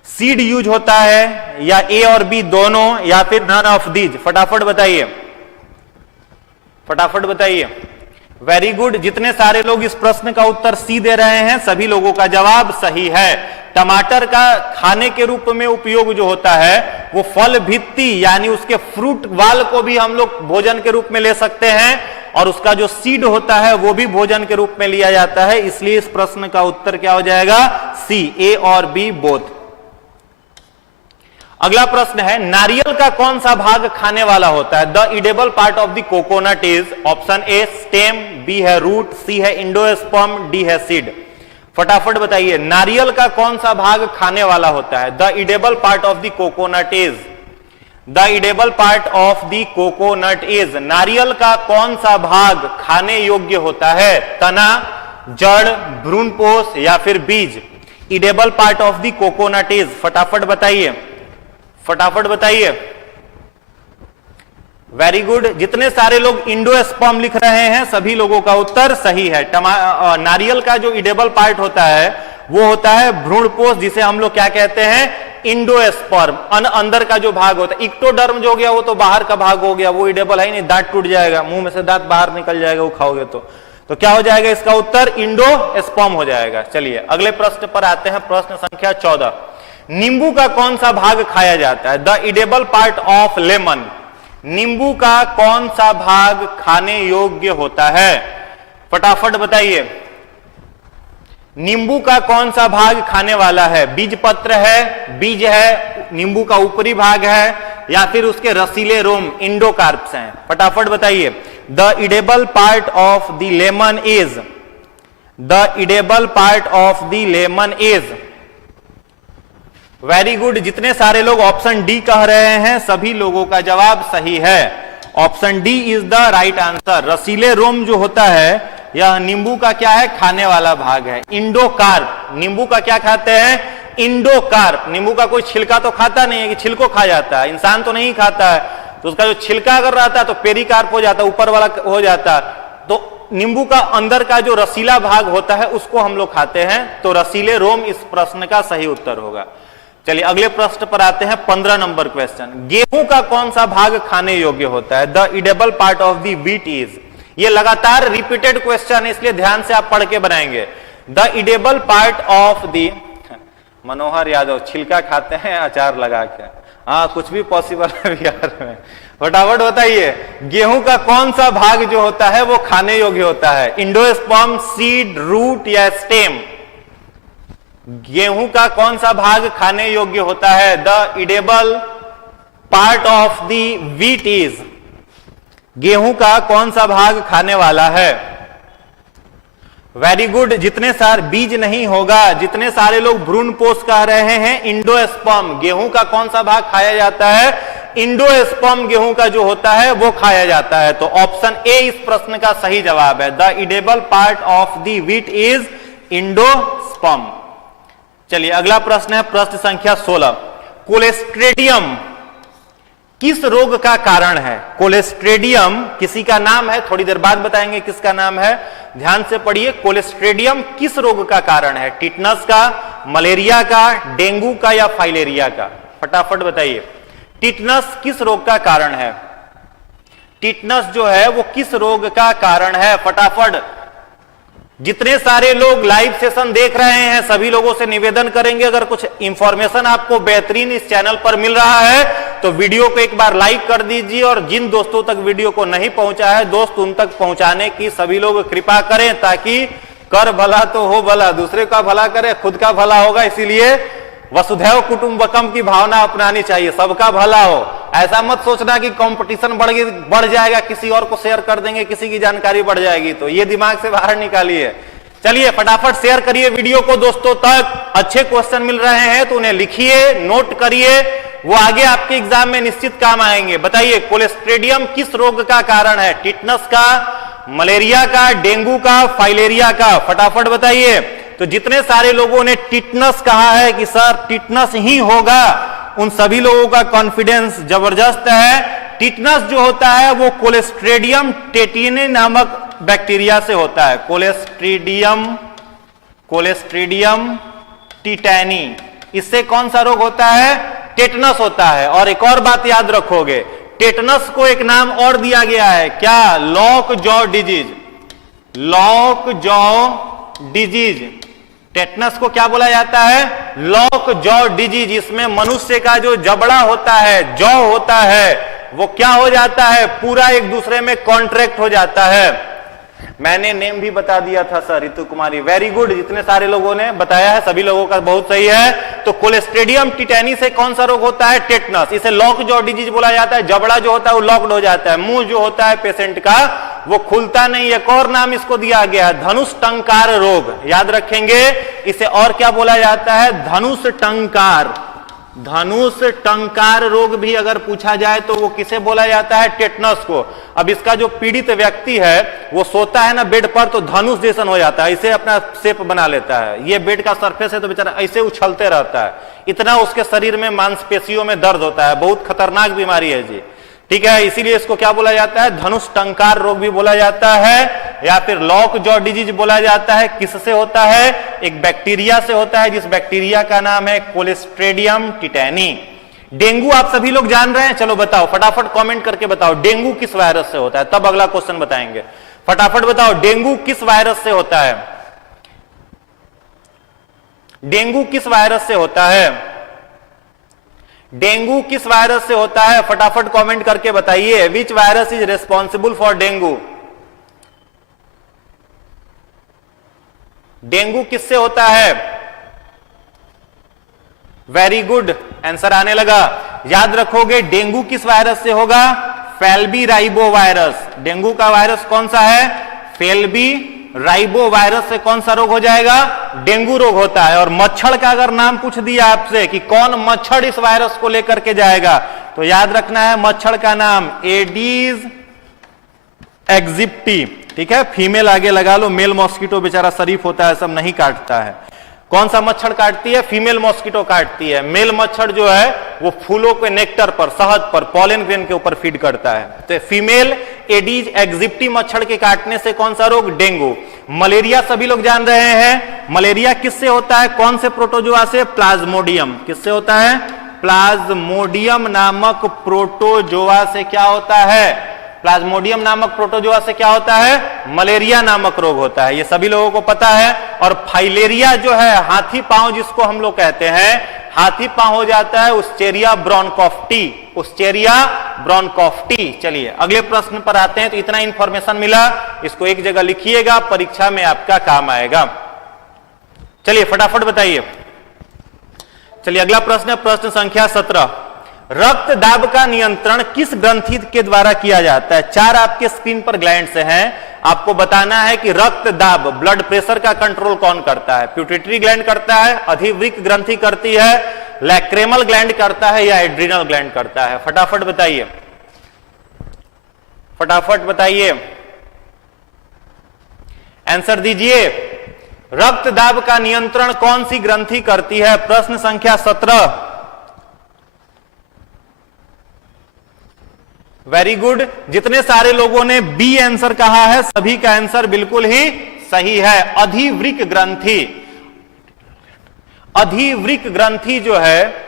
सीड यूज होता है या ए और बी दोनों या फिर नन ऑफ दीज? फटाफट बताइए, फटाफट बताइए। वेरी गुड, जितने सारे लोग इस प्रश्न का उत्तर सी दे रहे हैं सभी लोगों का जवाब सही है। टमाटर का खाने के रूप में उपयोग जो होता है वो फल भित्ति यानी उसके फ्रूट वाल को भी हम लोग भोजन के रूप में ले सकते हैं और उसका जो सीड होता है वो भी भोजन के रूप में लिया जाता है। इसलिए इस प्रश्न का उत्तर क्या हो जाएगा? सी, ए और बी बोथ। अगला प्रश्न है, नारियल का कौन सा भाग खाने वाला होता है? The edible part of the coconut is, option A stem, B है रूट, सी है इंडोस्पर्म, डी है सीड। फटाफट बताइए नारियल का कौन सा भाग खाने वाला होता है? The edible part of the coconut is, the edible part of the coconut is, नारियल का कौन सा भाग खाने योग्य होता है? तना, जड़, भ्रूणपोष या फिर बीज? Edible part of the coconut is, फटाफट बताइए, फटाफट बताइए। वेरी गुड, जितने सारे लोग इंडोस्पर्म लिख रहे हैं सभी लोगों का उत्तर सही है। नारियल का जो इडेबल पार्ट होता है वो होता है भ्रूणपोष, जिसे हम लोग क्या कहते हैं? इंडोस्पर्म। अंदर का जो भाग होता है, इक्टोडर्म जो हो गया वो तो बाहर का भाग हो गया, वो इडेबल है ही नहीं, दांत टूट जाएगा, मुंह में से दांत बाहर निकल जाएगा वो खाओगे तो क्या हो जाएगा इसका उत्तर? इंडोस्पर्म हो जाएगा। चलिए अगले प्रश्न पर आते हैं, प्रश्न संख्या 14। नींबू का कौन सा भाग खाया जाता है? The edible part of lemon, नींबू का कौन सा भाग खाने योग्य होता है? फटाफट बताइए नींबू का कौन सा भाग खाने वाला है? बीज पत्र है, बीज है, नींबू का ऊपरी भाग है या फिर उसके रसीले रोम इंडोकार्प्स हैं? फटाफट बताइए। The edible part of the lemon is, the edible part of the lemon is. Very good, जितने सारे लोग ऑप्शन डी कह रहे हैं सभी लोगों का जवाब सही है। Option D is the right answer. रसीले रोम जो होता है यह नींबू का क्या है? खाने वाला भाग है। इंडोकार्प, नींबू का क्या खाते हैं? इंडोकार्प। नींबू का कोई छिलका तो खाता नहीं है कि छिलको खा जाता है, इंसान तो नहीं खाता है, तो उसका जो छिलका अगर रहता है तो पेरिकार्प हो जाता है, ऊपर वाला हो जाता है। तो नींबू का अंदर का जो रसीला भाग होता है उसको हम लोग खाते हैं, तो रसीले रोम इस प्रश्न का सही उत्तर होगा। चलिए अगले प्रश्न पर आते हैं, 15 नंबर क्वेश्चन। गेहूं का कौन सा भाग खाने योग्य होता है? The edible part of the wheat is. ये लगातार रिपीटेड क्वेश्चन है इसलिए ध्यान से आप पढ़ के बनाएंगे। The edible part of the, Manohar Yadav छिलका खाते हैं अचार लगा के, हाँ कुछ भी पॉसिबल है बिहार में। फटाफट बताइए गेहूं का कौन सा भाग जो होता है वो खाने योग्य होता है? इंडोस्पर्म, सीड, रूट या स्टेम? गेहूं का कौन सा भाग खाने योग्य होता है? The edible part of the wheat is. गेहूं का कौन सा भाग खाने वाला है? वेरी गुड, जितने सारे बीज नहीं होगा, जितने सारे लोग भ्रूणपोष कह रहे हैं इंडोस्पर्म। गेहूं का कौन सा भाग खाया जाता है? इंडोस्पर्म गेहूं का जो होता है वो खाया जाता है। तो ऑप्शन ए इस प्रश्न का सही जवाब है। The edible part of the wheat is endosperm. चलिए अगला प्रश्न है, प्रश्न संख्या 16। कोलेस्ट्रेडियम किस रोग का कारण है? कोलेस्ट्रेडियम किसी का नाम है, थोड़ी देर बाद बताएंगे किसका नाम है, ध्यान से पढ़िए। कोलेस्ट्रेडियम किस रोग का कारण है? टिटनस का, मलेरिया का, डेंगू का या फाइलेरिया का? फटाफट बताइए टिटनस किस रोग का कारण है? टिटनस जो है वो किस रोग का कारण है? फटाफट। जितने सारे लोग लाइव सेशन देख रहे हैं सभी लोगों से निवेदन करेंगे, अगर कुछ इंफॉर्मेशन आपको बेहतरीन इस चैनल पर मिल रहा है तो वीडियो को एक बार लाइक कर दीजिए, और जिन दोस्तों तक वीडियो को नहीं पहुंचा है दोस्त उन तक पहुंचाने की सभी लोग कृपा करें, ताकि कर भला तो हो भला, दूसरे का भला करे खुद का भला होगा। इसीलिए वसुधैव कुटुंबकम की भावना अपनानी चाहिए, सबका भला हो। ऐसा मत सोचना कि कंपटीशन बढ़ जाएगा, किसी और को शेयर कर देंगे, किसी की जानकारी बढ़ जाएगी, तो ये दिमाग से बाहर निकालिए। चलिए फटाफट शेयर करिए वीडियो को दोस्तों तक। अच्छे क्वेश्चन मिल रहे हैं तो उन्हें लिखिए, नोट करिए, वो आगे आपके एग्जाम में निश्चित काम आएंगे। बताइए कोलेस्ट्रेडियम किस रोग का कारण है? टिटनस का, मलेरिया का, डेंगू का, फाइलेरिया का? फटाफट बताइए। तो जितने सारे लोगों ने टिटनस कहा है कि सर टिटनस ही होगा, उन सभी लोगों का कॉन्फिडेंस जबरदस्त है। टिटनस जो होता है वो कोलेस्ट्रेडियम टेटिनी नामक बैक्टीरिया से होता है। कोलेस्ट्रेडियम टिटैनी, इससे कौन सा रोग होता है? टेटनस होता है। और एक और बात याद रखोगे, टेटनस को एक नाम और दिया गया है, क्या? Lock jaw disease. Lock jaw disease, tetanus को क्या बोला जाता है? Lock jaw disease. इसमें मनुष्य का जो जबड़ा होता है, जॉ होता है, वो क्या हो जाता है? पूरा एक दूसरे में कॉन्ट्रैक्ट हो जाता है। मैंने नेम भी बता दिया था sir, Ritu Kumari, very good. जितने सारे लोगों ने बताया है सभी लोगों का बहुत सही है। तो कोलेस्ट्रेडियम टिटैनी से कौन सा रोग होता है? टेटनस। इसे लॉक जॉ डिजीज बोला जाता है। जबड़ा जो होता है वो लॉक्ड हो जाता है, मुंह जो होता है पेशेंट का वो खुलता नहीं। एक और नाम इसको दिया गया है, धनुष टंकार रोग। याद रखेंगे, इसे और क्या बोला जाता है? धनुष टंकार। धनुष टंकार रोग भी अगर पूछा जाए तो वो किसे बोला जाता है? टेटनस को। अब इसका जो पीड़ित व्यक्ति है वो सोता है ना बेड पर, तो धनुष जैसन हो जाता है, इसे अपना शेप बना लेता है। ये बेड का सरफेस है तो बेचारा ऐसे उछलते रहता है, इतना उसके शरीर में मांसपेशियों में दर्द होता है। बहुत खतरनाक बीमारी है जी, ठीक है। इसीलिए इसको क्या बोला जाता है? धनुष टंकार रोग भी बोला जाता है, या फिर लॉक जॉ डिजीज बोला जाता है। किससे होता है? एक बैक्टीरिया से होता है, जिस बैक्टीरिया का नाम है कोलेस्ट्रेडियम टिटैनी। डेंगू आप सभी लोग जान रहे हैं, चलो बताओ फटाफट कमेंट करके बताओ, डेंगू किस वायरस से होता है? तब अगला क्वेश्चन बताएंगे। फटाफट बताओ, डेंगू किस वायरस से होता है? डेंगू किस वायरस से होता है? डेंगू किस वायरस से होता है? फटाफट कमेंट करके बताइए। Which virus is responsible for dengue? Dengue किससे होता है? वेरी गुड, आंसर आने लगा। याद रखोगे डेंगू किस वायरस से होगा? फेल्बी राइबो वायरस। डेंगू का वायरस कौन सा है? फेल्बी राइबो वायरस से कौन सा रोग हो जाएगा? डेंगू रोग होता है। और मच्छर का अगर नाम पूछ दिया आपसे कि कौन मच्छर इस वायरस को लेकर के जाएगा, तो याद रखना है मच्छर का नाम एडीज एग्जिप्टी, ठीक है। फीमेल आगे लगा लो, मेल मॉस्किटो बेचारा शरीफ होता है, सब नहीं काटता है। कौन सा मच्छर काटती है? फीमेल मॉस्किटो काटती है। मेल मच्छर जो है वो फूलों के नेक्टर पर, शहद पर, पॉलन ग्रेन के ऊपर फीड करता है। तो फीमेल एडीज एग्जिप्टी मच्छर के काटने से कौन सा रोग? डेंगू। मलेरिया सभी लोग जान रहे हैं, मलेरिया किससे होता है? कौन से प्रोटोजोआ से? प्लाज्मोडियम। किससे होता है? प्लाज्मोडियम नामक प्रोटोजोआ से क्या होता है? प्लाज्मोडियम नामक प्रोटोजोआ से क्या होता है? मलेरिया नामक रोग होता है। ये सभी लोगों को पता है। और फाइलेरिया जो है, हाथी पांव जिसको हम लोग कहते हैं, हाथी पांव हो जाता है उस्चेरिया ब्रोंकोफ्टी। उस्चेरिया ब्रोंकोफ्टी। चलिए अगले प्रश्न पर आते हैं। तो इतना इंफॉर्मेशन मिला, इसको एक जगह लिखिएगा, परीक्षा में आपका काम आएगा। चलिए फटाफट बताइए। चलिए अगला प्रश्न है प्रश्न संख्या 17। रक्त दाब का नियंत्रण किस ग्रंथि के द्वारा किया जाता है? 4 आपके स्क्रीन पर ग्लैंड्स हैं, आपको बताना है कि रक्त दाब, ब्लड प्रेशर का कंट्रोल कौन करता है? प्यूटिटरी ग्लैंड करता है, अधिवृक्क ग्रंथि करती है, लैक्रेमल ग्लैंड करता है, या एड्रिनल ग्लैंड करता है? फटाफट बताइए, फटाफट बताइए, आंसर दीजिए। रक्त दाब का नियंत्रण कौन सी ग्रंथि करती है? प्रश्न संख्या 17। Very good. जितने सारे लोगों ने बी आंसर कहा है सभी का आंसर बिल्कुल ही सही है। अधिवृक्क ग्रंथि। अधिवृक्क ग्रंथि जो है,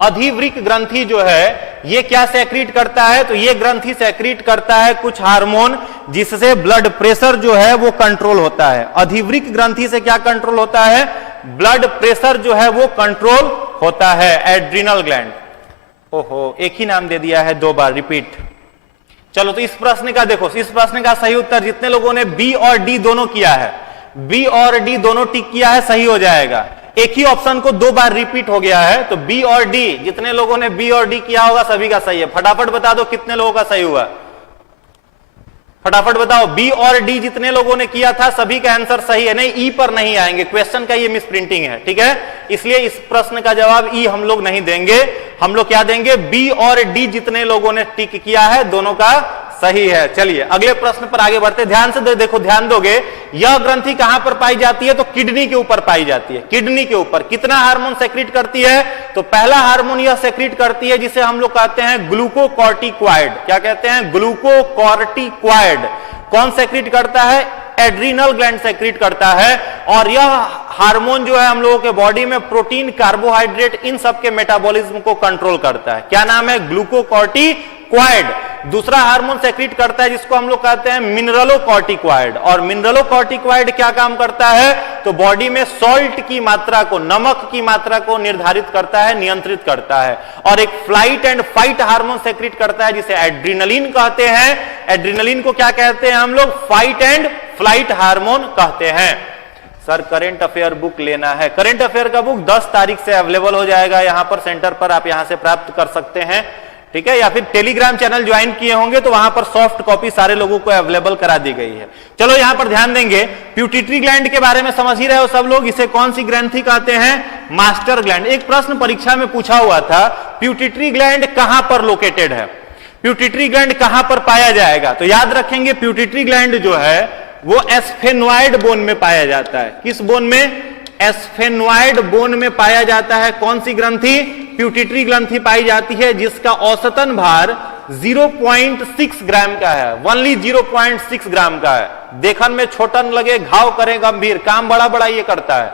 अधिवृक्क ग्रंथि जो है ये क्या सेक्रीट करता है? तो ये ग्रंथि सेक्रीट करता है कुछ हार्मोन जिससे ब्लड प्रेशर जो है वो कंट्रोल होता है। अधिवृक्क ग्रंथि से क्या कंट्रोल होता है? ब्लड प्रेशर जो है वो कंट्रोल होता है। Adrenal gland. ओहो, एक ही नाम दे दिया है 2 बार, रिपीट। चलो तो इस प्रश्न का देखो, इस प्रश्न का सही उत्तर जितने लोगों ने बी और डी दोनों किया है, बी और डी दोनों टिक किया है, सही हो जाएगा। एक ही ऑप्शन को 2 बार रिपीट हो गया है, तो बी और डी, जितने लोगों ने बी और डी किया होगा सभी का सही है। फटाफट बता दो कितने लोगों का सही हुआ, फटाफट बताओ। बी और डी जितने लोगों ने किया था सभी का आंसर सही है। नहीं, ई पर नहीं आएंगे, क्वेश्चन का ये मिस प्रिंटिंग है, ठीक है, इसलिए इस प्रश्न का जवाब ई हम लोग नहीं देंगे। हम लोग क्या देंगे, बी और डी जितने लोगों ने टिक किया है दोनों का सही है। चलिए अगले प्रश्न पर आगे बढ़ते, ध्यान से देखो, ध्यान दोगे। यह ग्रंथि कहां पर पाई जाती है, तो किडनी के ऊपर पाई जाती है। किडनी के ऊपर कितना हार्मोन सेक्रेट करती है, तो पहला हार्मोन यह सेक्रेट करती है जिसे हम लोग कहते हैं ग्लूकोकॉर्टिकॉइड। क्या कहते हैं, ग्लूकोकॉर्टिकॉइड। कौन सेक्रेट करता है, एड्रीनल ग्लैंड सेक्रेट करता है। और यह हार्मोन जो है हम लोगों के बॉडी में प्रोटीन, कार्बोहाइड्रेट, इन सब के मेटाबॉलिज्म को कंट्रोल करता है। क्या नाम है, ग्लूकोकॉर्टिकॉइड। दूसरा हार्मोन सेक्रेट करता है जिसको हम लोग कहते हैं मिनरलोकॉर्टिकॉइड। और मिनरलोकॉर्टिकॉइड क्या काम करता है, तो बॉडी में सॉल्ट की मात्रा को, नमक की मात्रा को निर्धारित करता है, नियंत्रित करता है। और एक flight and fight hormone secret करता है जिसे एड्रिनलिन कहते हैं। एड्रिनलिन को क्या कहते हैं हम लोग, फाइट एंड फ्लाइट हार्मोन कहते हैं। सर करंट अफेयर बुक लेना है, करंट अफेयर का बुक 10 तारीख से अवेलेबल हो जाएगा यहां पर सेंटर पर, आप यहां से प्राप्त कर सकते हैं, ठीक है। या फिर टेलीग्राम चैनल ज्वाइन किए होंगे तो वहां पर सॉफ्ट कॉपी सारे लोगों को अवेलेबल करा दी गई है। चलो यहां पर ध्यान देंगे, प्यूटिटरी ग्लैंड के बारे में समझ ही रहे हो सब लोग, इसे कौन सी ग्रंथि कहते हैं, मास्टर ग्लैंड। एक प्रश्न परीक्षा में पूछा हुआ था, प्यूटिटरी ग्लैंड कहां पर लोकेटेड है, प्यूटिटरी ग्लैंड कहां पर पाया जाएगा, तो याद रखेंगे प्यूटिटरी ग्लैंड जो है वो एस्फेनॉइड बोन में पाया जाता है। किस बोन में, एस्फेनॉइड बोन में पाया जाता है। कौन सी ग्रंथि, प्यूटिटरी ग्रंथि पाई जाती है जिसका औसतन भार 0.6 ग्राम का है, ओनली 0.6 ग्राम का है। देखन में छोटा न लगे, घाव करे गंभीर, काम बड़ा बड़ा ये करता है,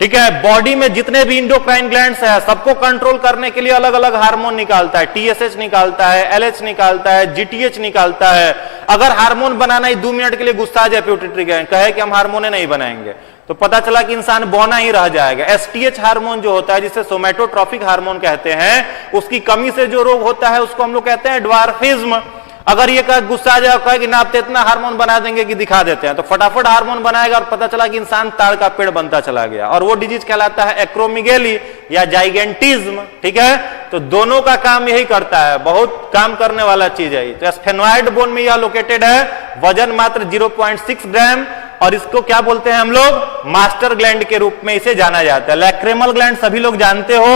ठीक है। बॉडी में जितने भी इंडोक्राइन ग्लैंड्स है सबको कंट्रोल करने के लिए अलग अलग हार्मोन निकालता है, टीएसएच निकालता है, एलएच निकालता है, जीटीएच निकालता है। अगर हार्मोन बनाना ही 2 मिनट के लिए गुस्सा आ जाए प्यूटिटरी ग्लैंड, कहे कि हम हार्मोन नहीं बनाएंगे, तो पता चला कि इंसान बौना ही रह जाएगा। एसटीएच हार्मोन जो होता है जिसे सोमैटोट्रॉफिक हार्मोन कहते हैं, उसकी कमी से जो रोग होता है उसको हम लोग कहते हैं ड्वार्फिज्म। अगर ये गुस्सा आ जाए, कहे कि ना आप तो इतना हार्मोन बना देंगे कि दिखा देते हैं, तो फटाफट हार्मोन बनाएगा और पता चला कि इंसान ताड़ का पेड़ बनता चला गया, और वो डिजीज कहलाता है एक्रोमिगेली या जाइगेंटिज्म, ठीक है। तो दोनों का काम यही करता है, बहुत काम करने वाला चीज है। तो एस्फेनॉइड बोन में यह लोकेटेड है, वजन मात्र 0.6 ग्राम, और इसको क्या बोलते हैं हम लोग, मास्टर ग्लैंड के रूप में इसे जाना जाता है। लैक्रेमल ग्लैंड सभी लोग जानते हो,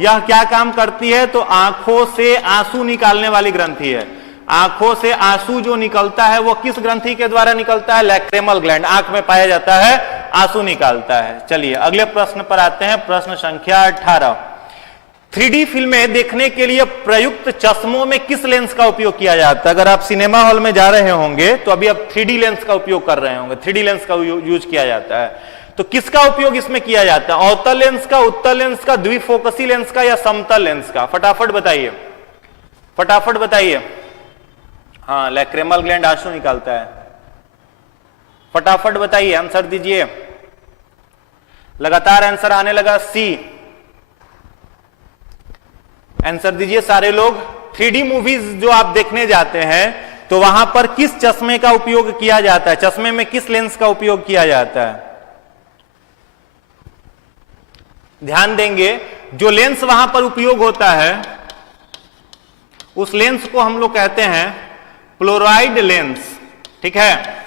यह क्या काम करती है, तो आंखों से आंसू निकालने वाली ग्रंथि है। आंखों से आंसू जो निकलता है वो किस ग्रंथि के द्वारा निकलता है, लैक्रेमल ग्लैंड, आंख में पाया जाता है, आंसू निकालता है। चलिए अगले प्रश्न पर आते हैं, प्रश्न संख्या 18। 3D फिल्में देखने के लिए प्रयुक्त चश्मों में किस लेंस का उपयोग किया जाता है। अगर आप सिनेमा हॉल में जा रहे होंगे तो अभी आप 3D लेंस का उपयोग कर रहे होंगे, 3D लेंस का यूज किया जाता है। तो किसका उपयोग इसमें किया जाता है, अवतल लेंस का, उत्तल लेंस का, द्विफोकसी लेंस का, या समतल लेंस का, फटाफट बताइए, फटाफट बताइए। हाँ, लैक्रेमल ग्लैंड आंसू निकालता है, फटाफट बताइए, आंसर दीजिए। लगातार आंसर आने लगा, सी। आंसर दीजिए सारे लोग। 3D मूवीज जो आप देखने जाते हैं तो वहां पर किस चश्मे का उपयोग किया जाता है, चश्मे में किस लेंस का उपयोग किया जाता है, ध्यान देंगे। जो लेंस वहां पर उपयोग होता है उस लेंस को हम लोग कहते हैं फ्लोराइड लेंस, ठीक है।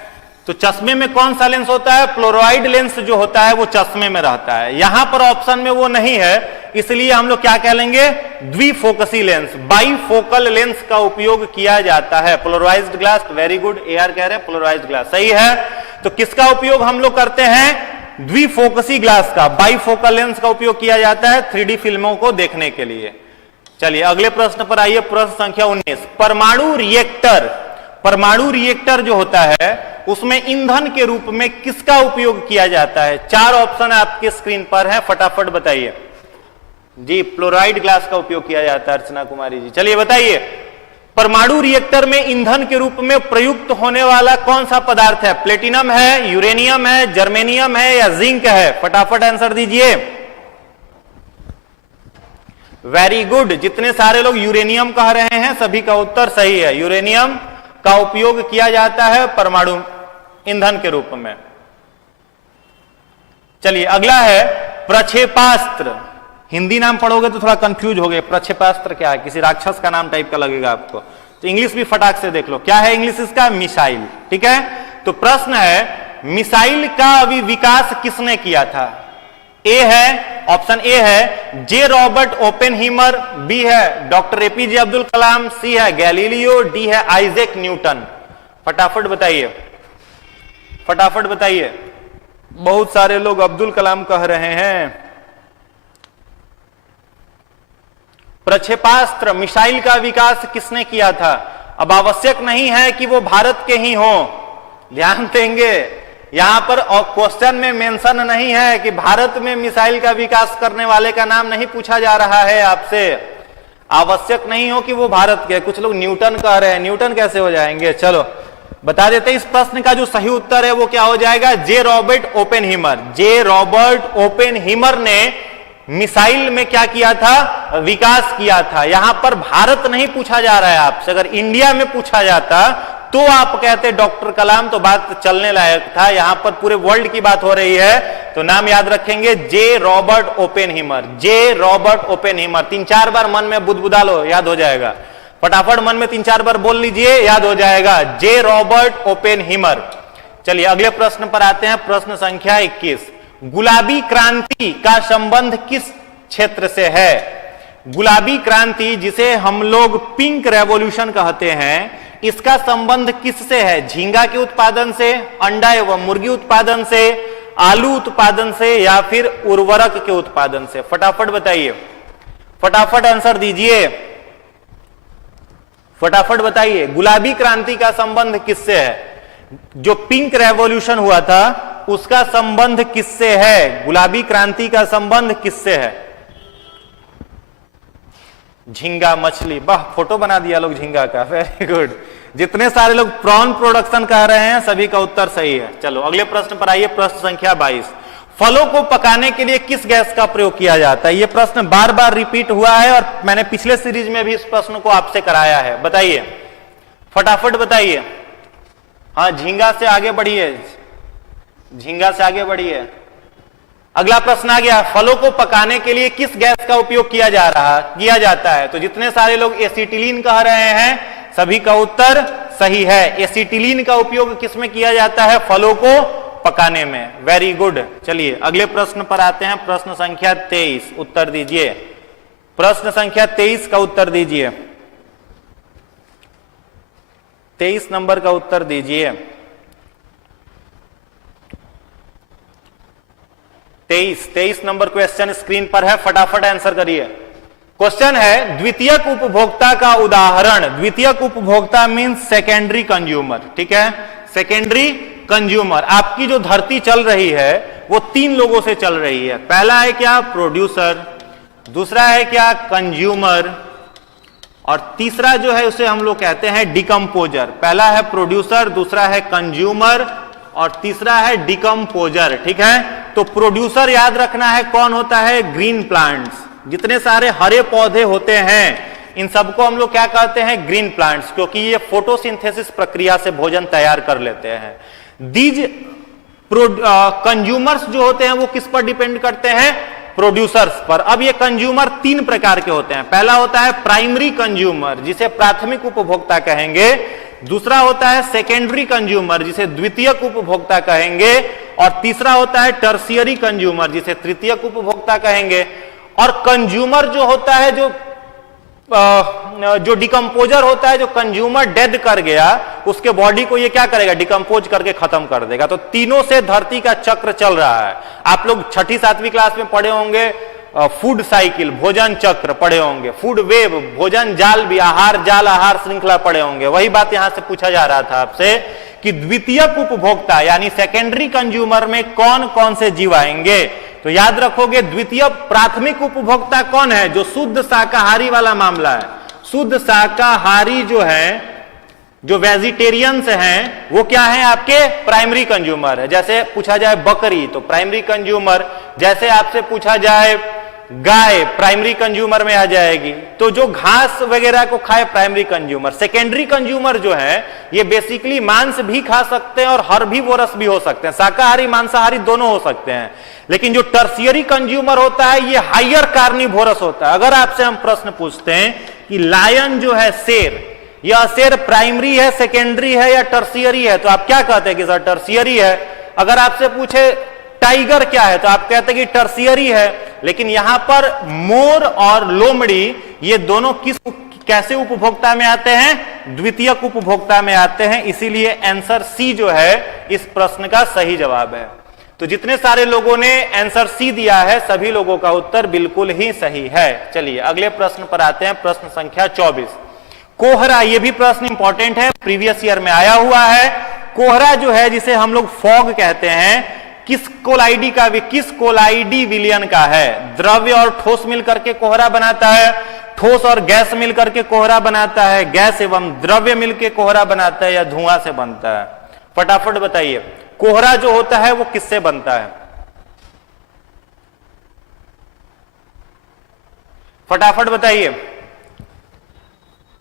तो चश्मे में कौन सा लेंस होता है, फ्लोराइड लेंस जो होता है वो चश्मे में रहता है। यहां पर ऑप्शन में वो नहीं है, इसलिए हम लोग क्या कह लेंगे, द्विफोकसी लेंस, बाईफोकल लेंस का उपयोग किया जाता है। Polarised glass, very good, AR कह रहे हैं पोलराइज्ड ग्लास, सही है। तो किसका उपयोग हम लोग करते हैं, द्विफोकसी ग्लास का, बाईफोकल लेंस का उपयोग किया जाता है 3D फिल्मों को देखने के लिए। चलिए अगले प्रश्न पर आइए, प्रश्न संख्या 19। परमाणु रिएक्टर, परमाणु रिएक्टर जो होता है उसमें ईंधन के रूप में किसका उपयोग किया जाता है। 4 ऑप्शन आपके स्क्रीन पर है, फटाफट बताइए जी। फ्लोराइड ग्लास का उपयोग किया जाता है, अर्चना कुमारी जी, चलिए बताइए। परमाणु रिएक्टर में ईंधन के रूप में प्रयुक्त होने वाला कौन सा पदार्थ है, प्लेटिनम है, यूरेनियम है, जर्मेनियम है, या जिंक है, फटाफट आंसर दीजिए। वेरी गुड, जितने सारे लोग यूरेनियम कह रहे हैं सभी का उत्तर सही है, यूरेनियम। का उपयोग किया जाता है परमाणु ईंधन के रूप में। चलिए अगला है प्रक्षेपास्त्र। हिंदी नाम पढ़ोगे तो थोड़ा कंफ्यूज हो गए, प्रक्षेपास्त्र क्या है, किसी राक्षस का नाम टाइप का लगेगा आपको, तो इंग्लिश भी फटाक से देख लो क्या है इंग्लिश इसका, मिसाइल। ठीक है, तो प्रश्न है मिसाइल का अभी विकास किसने किया था? ए है, ऑप्शन ए है जे रॉबर्ट ओपेनहीमर, बी है डॉक्टर एपीजे अब्दुल कलाम, सी है गैलीलियो, डी है आइजैक न्यूटन। फटाफट बताइए, फटाफट बताइए। बहुत सारे लोग अब्दुल कलाम कह रहे हैं। प्रक्षेपास्त्र मिसाइल का विकास किसने किया था? अब आवश्यक नहीं है कि वो भारत के ही हो, ध्यान देंगे यहां पर क्वेश्चन में मेंशन नहीं है कि भारत में मिसाइल का विकास करने वाले का नाम नहीं पूछा जा रहा है आपसे। आवश्यक नहीं हो कि वो भारत के, कुछ लोग न्यूटन कह रहे हैं, न्यूटन कैसे हो जाएंगे? चलो बता देते हैं, इस प्रश्न का जो सही उत्तर है वो क्या हो जाएगा, जे रॉबर्ट ओपेनहीमर। जे रॉबर्ट ओपेनहीमर ने मिसाइल में क्या किया था, विकास किया था। यहां पर भारत नहीं पूछा जा रहा है आपसे, अगर इंडिया में पूछा जाता तो आप कहते डॉक्टर कलाम, तो बात चलने लायक था। यहां पर पूरे वर्ल्ड की बात हो रही है, तो नाम याद रखेंगे जे रॉबर्ट ओपेनहीमर। जे रॉबर्ट ओपेनहीमर 3-4 बार मन में बुदबुदा लो, याद हो जाएगा। फटाफट मन में 3-4 बार बोल लीजिए, याद हो जाएगा, जे रॉबर्ट ओपेनहीमर। चलिए अगले प्रश्न पर आते हैं, प्रश्न संख्या 21। गुलाबी क्रांति का संबंध किस क्षेत्र से है? गुलाबी क्रांति जिसे हम लोग पिंक रेवोल्यूशन कहते हैं, इसका संबंध किससे है? झींगा के उत्पादन से, अंडा एवं मुर्गी उत्पादन से, आलू उत्पादन से, या फिर उर्वरक के उत्पादन से? फटाफट बताइए, फटाफट आंसर दीजिए, फटाफट बताइए। गुलाबी क्रांति का संबंध किससे है? जो पिंक रेवोल्यूशन हुआ था उसका संबंध किससे है? गुलाबी क्रांति का संबंध किससे है? झींगा मछली, वाह फोटो बना दिया लोग झींगा का, वेरी गुड। जितने सारे लोग प्रॉन प्रोडक्शन कह रहे हैं सभी का उत्तर सही है। चलो अगले प्रश्न पर आइए, प्रश्न संख्या 22। फलों को पकाने के लिए किस गैस का प्रयोग किया जाता है? यह प्रश्न बार बार रिपीट हुआ है और मैंने पिछले सीरीज में भी इस प्रश्न को आपसे कराया है, बताइए, फटाफट बताइए। हाँ झींगा से आगे बढ़िए, झींगा से आगे बढ़िए। अगला प्रश्न आ गया, फलों को पकाने के लिए किस गैस का उपयोग किया जाता है? तो जितने सारे लोग एसिटिलीन कह रहे हैं सभी का उत्तर सही है। एसिटिलीन का उपयोग किसमें किया जाता है? फलों को पकाने में, वेरी गुड। चलिए अगले प्रश्न पर आते हैं, प्रश्न संख्या 23, उत्तर दीजिए। प्रश्न संख्या 23 का उत्तर दीजिए, 23 नंबर का उत्तर दीजिए। 23 नंबर क्वेश्चन स्क्रीन पर है, फटाफट आंसर करिए। क्वेश्चन है द्वितीयक उपभोक्ता का उदाहरण। द्वितीयक उपभोक्ता मींस सेकेंडरी कंज्यूमर, ठीक है, सेकेंडरी कंज्यूमर। आपकी जो धरती चल रही है वो 3 लोगों से चल रही है। पहला है क्या? प्रोड्यूसर, दूसरा है क्या? कंज्यूमर, और तीसरा जो है उसे हम लोग कहते हैं डिकम्पोजर। पहला है प्रोड्यूसर, दूसरा है कंज्यूमर और तीसरा है डिकम्पोजर, ठीक है। तो प्रोड्यूसर याद रखना है कौन होता है? Green plants. जितने सारे हरे पौधे होते हैं इन सबको हम लोग क्या कहते हैं? ग्रीन प्लांट्स, क्योंकि ये फोटोसिंथेसिस प्रक्रिया से भोजन तैयार कर लेते हैं। दीज कंज्यूमर्स जो होते हैं वो किस पर डिपेंड करते हैं? प्रोड्यूसर्स पर। अब ये कंज्यूमर 3 प्रकार के होते हैं। पहला होता है प्राइमरी कंज्यूमर, जिसे प्राथमिक उपभोक्ता कहेंगे। दूसरा होता है सेकेंडरी कंज्यूमर, जिसे द्वितीयक उपभोक्ता कहेंगे। और तीसरा होता है टर्शियरी कंज्यूमर, जिसे तृतीयक उपभोक्ता कहेंगे। और कंज्यूमर जो होता है, जो डिकम्पोजर होता है, जो कंज्यूमर डेड कर गया उसके बॉडी को ये क्या करेगा? डिकम्पोज करके खत्म कर देगा। तो तीनों से धरती का चक्र चल रहा है। आप लोग 6ठी 7वीं क्लास में पढ़े होंगे फूड साइकिल, भोजन चक्र पढ़े होंगे, फूड वेव, भोजन जाल भी, आहार जाल, आहार श्रृंखला पढ़े होंगे। वही बात यहां से पूछा जा रहा था आपसे कि द्वितीयक उपभोक्ता यानी सेकेंडरी कंज्यूमर में कौन कौन से जीव आएंगे। तो याद रखोगे द्वितीय प्राथमिक उपभोक्ता कौन है? जो शुद्ध शाकाहारी वाला मामला है। शुद्ध शाकाहारी जो है, जो वेजिटेरियंस हैं, वो क्या है? आपके प्राइमरी कंज्यूमर है। जैसे पूछा जाए बकरी तो प्राइमरी कंज्यूमर, जैसे आपसे पूछा जाए गाय प्राइमरी कंज्यूमर में आ जाएगी। तो जो घास वगैरह को खाए प्राइमरी कंज्यूमर। सेकेंडरी कंज्यूमर जो है ये बेसिकली मांस भी खा सकते हैं और हर्बीवोरस भी हो सकते हैं, शाकाहारी मांसाहारी दोनों हो सकते हैं। लेकिन जो टर्शियरी कंज्यूमर होता है ये हायर कार्निवोरस होता है। अगर आपसे हम प्रश्न पूछते हैं कि लायन जो है शेर, यह शेर प्राइमरी है, सेकेंडरी है या टर्शियरी है, तो आप क्या कहते हैं कि सर टर्शियरी है। अगर आपसे पूछे टाइगर क्या है तो आप कहते हैं कि टर्शियरी है। लेकिन यहां पर मोर और लोमड़ी ये दोनों कैसे उपभोक्ता में आते हैं, द्वितीयक उपभोक्ता में आते हैं। इसीलिए आंसर सी जो है इस प्रश्न का सही जवाब है। तो जितने सारे लोगों ने आंसर सी दिया है सभी लोगों का उत्तर बिल्कुल ही सही है। चलिए अगले प्रश्न पर आते हैं, प्रश्न संख्या 24। कोहरा, ये भी प्रश्न इंपॉर्टेंट है, प्रीवियस ईयर में आया हुआ है। कोहरा जो है जिसे हम लोग फॉग कहते हैं, किस कोलाइडी विलियन का है। द्रव्य और ठोस मिलकर के कोहरा बनाता है, ठोस और गैस मिलकर के कोहरा बनाता है, गैस एवं द्रव्य मिलकर कोहरा बनाता है, या धुआं से बनता है। फटाफट बताइए कोहरा जो होता है वो किससे बनता है, फटाफट बताइए।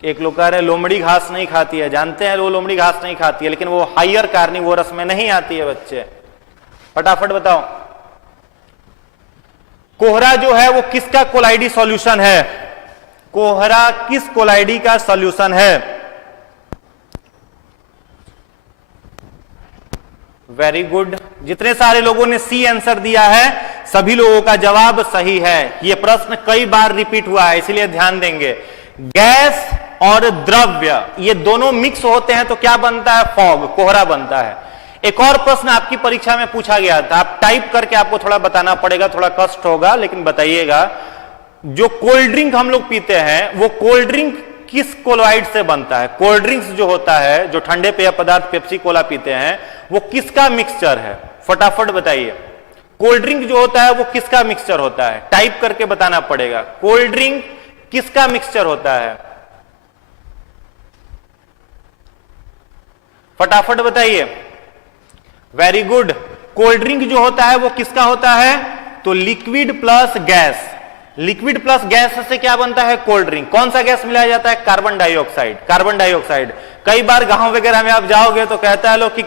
एक लोग कह रहे लोमड़ी घास नहीं खाती है, जानते हैं वो लोमड़ी घास नहीं खाती है, लेकिन वो हायर कार्निवोरस में नहीं आती है बच्चे। फटाफट बताओ कोहरा जो है वो किसका कोलाइडी सॉल्यूशन है, कोहरा किस कोलाइडी का सॉल्यूशन है। वेरी गुड, जितने सारे लोगों ने सी आंसर दिया है सभी लोगों का जवाब सही है। यह प्रश्न कई बार रिपीट हुआ है इसलिए ध्यान देंगे। गैस और द्रव्य ये दोनों मिक्स होते हैं तो क्या बनता है, फॉग, कोहरा बनता है। एक और प्रश्न आपकी परीक्षा में पूछा गया था, आप टाइप करके आपको थोड़ा बताना पड़ेगा, थोड़ा कष्ट होगा लेकिन बताइएगा। जो कोल्ड ड्रिंक हम लोग पीते हैं वो कोल्ड ड्रिंक किस कोलॉइड से बनता है। कोल्ड ड्रिंक्स जो होता है, जो ठंडे पेय पदार्थ पेप्सी कोला पीते हैं, वो किसका मिक्सचर है, फटाफट बताइए। कोल्ड ड्रिंक जो होता है वो किसका मिक्सचर होता है, टाइप करके बताना पड़ेगा। कोल्ड ड्रिंक किसका मिक्सचर होता है, फटाफट बताइए। वेरी गुड, कोल्ड ड्रिंक जो होता है वो किसका होता है, तो liquid plus gas. Liquid plus gas से क्या बनता है, कोल्ड ड्रिंक। कौन सा गैस मिलाया जाता है, कार्बन डाइऑक्साइड। कार्बन डाइऑक्साइड कई बार गांव वगैरह में आप जाओगे तो कहता है लोग कि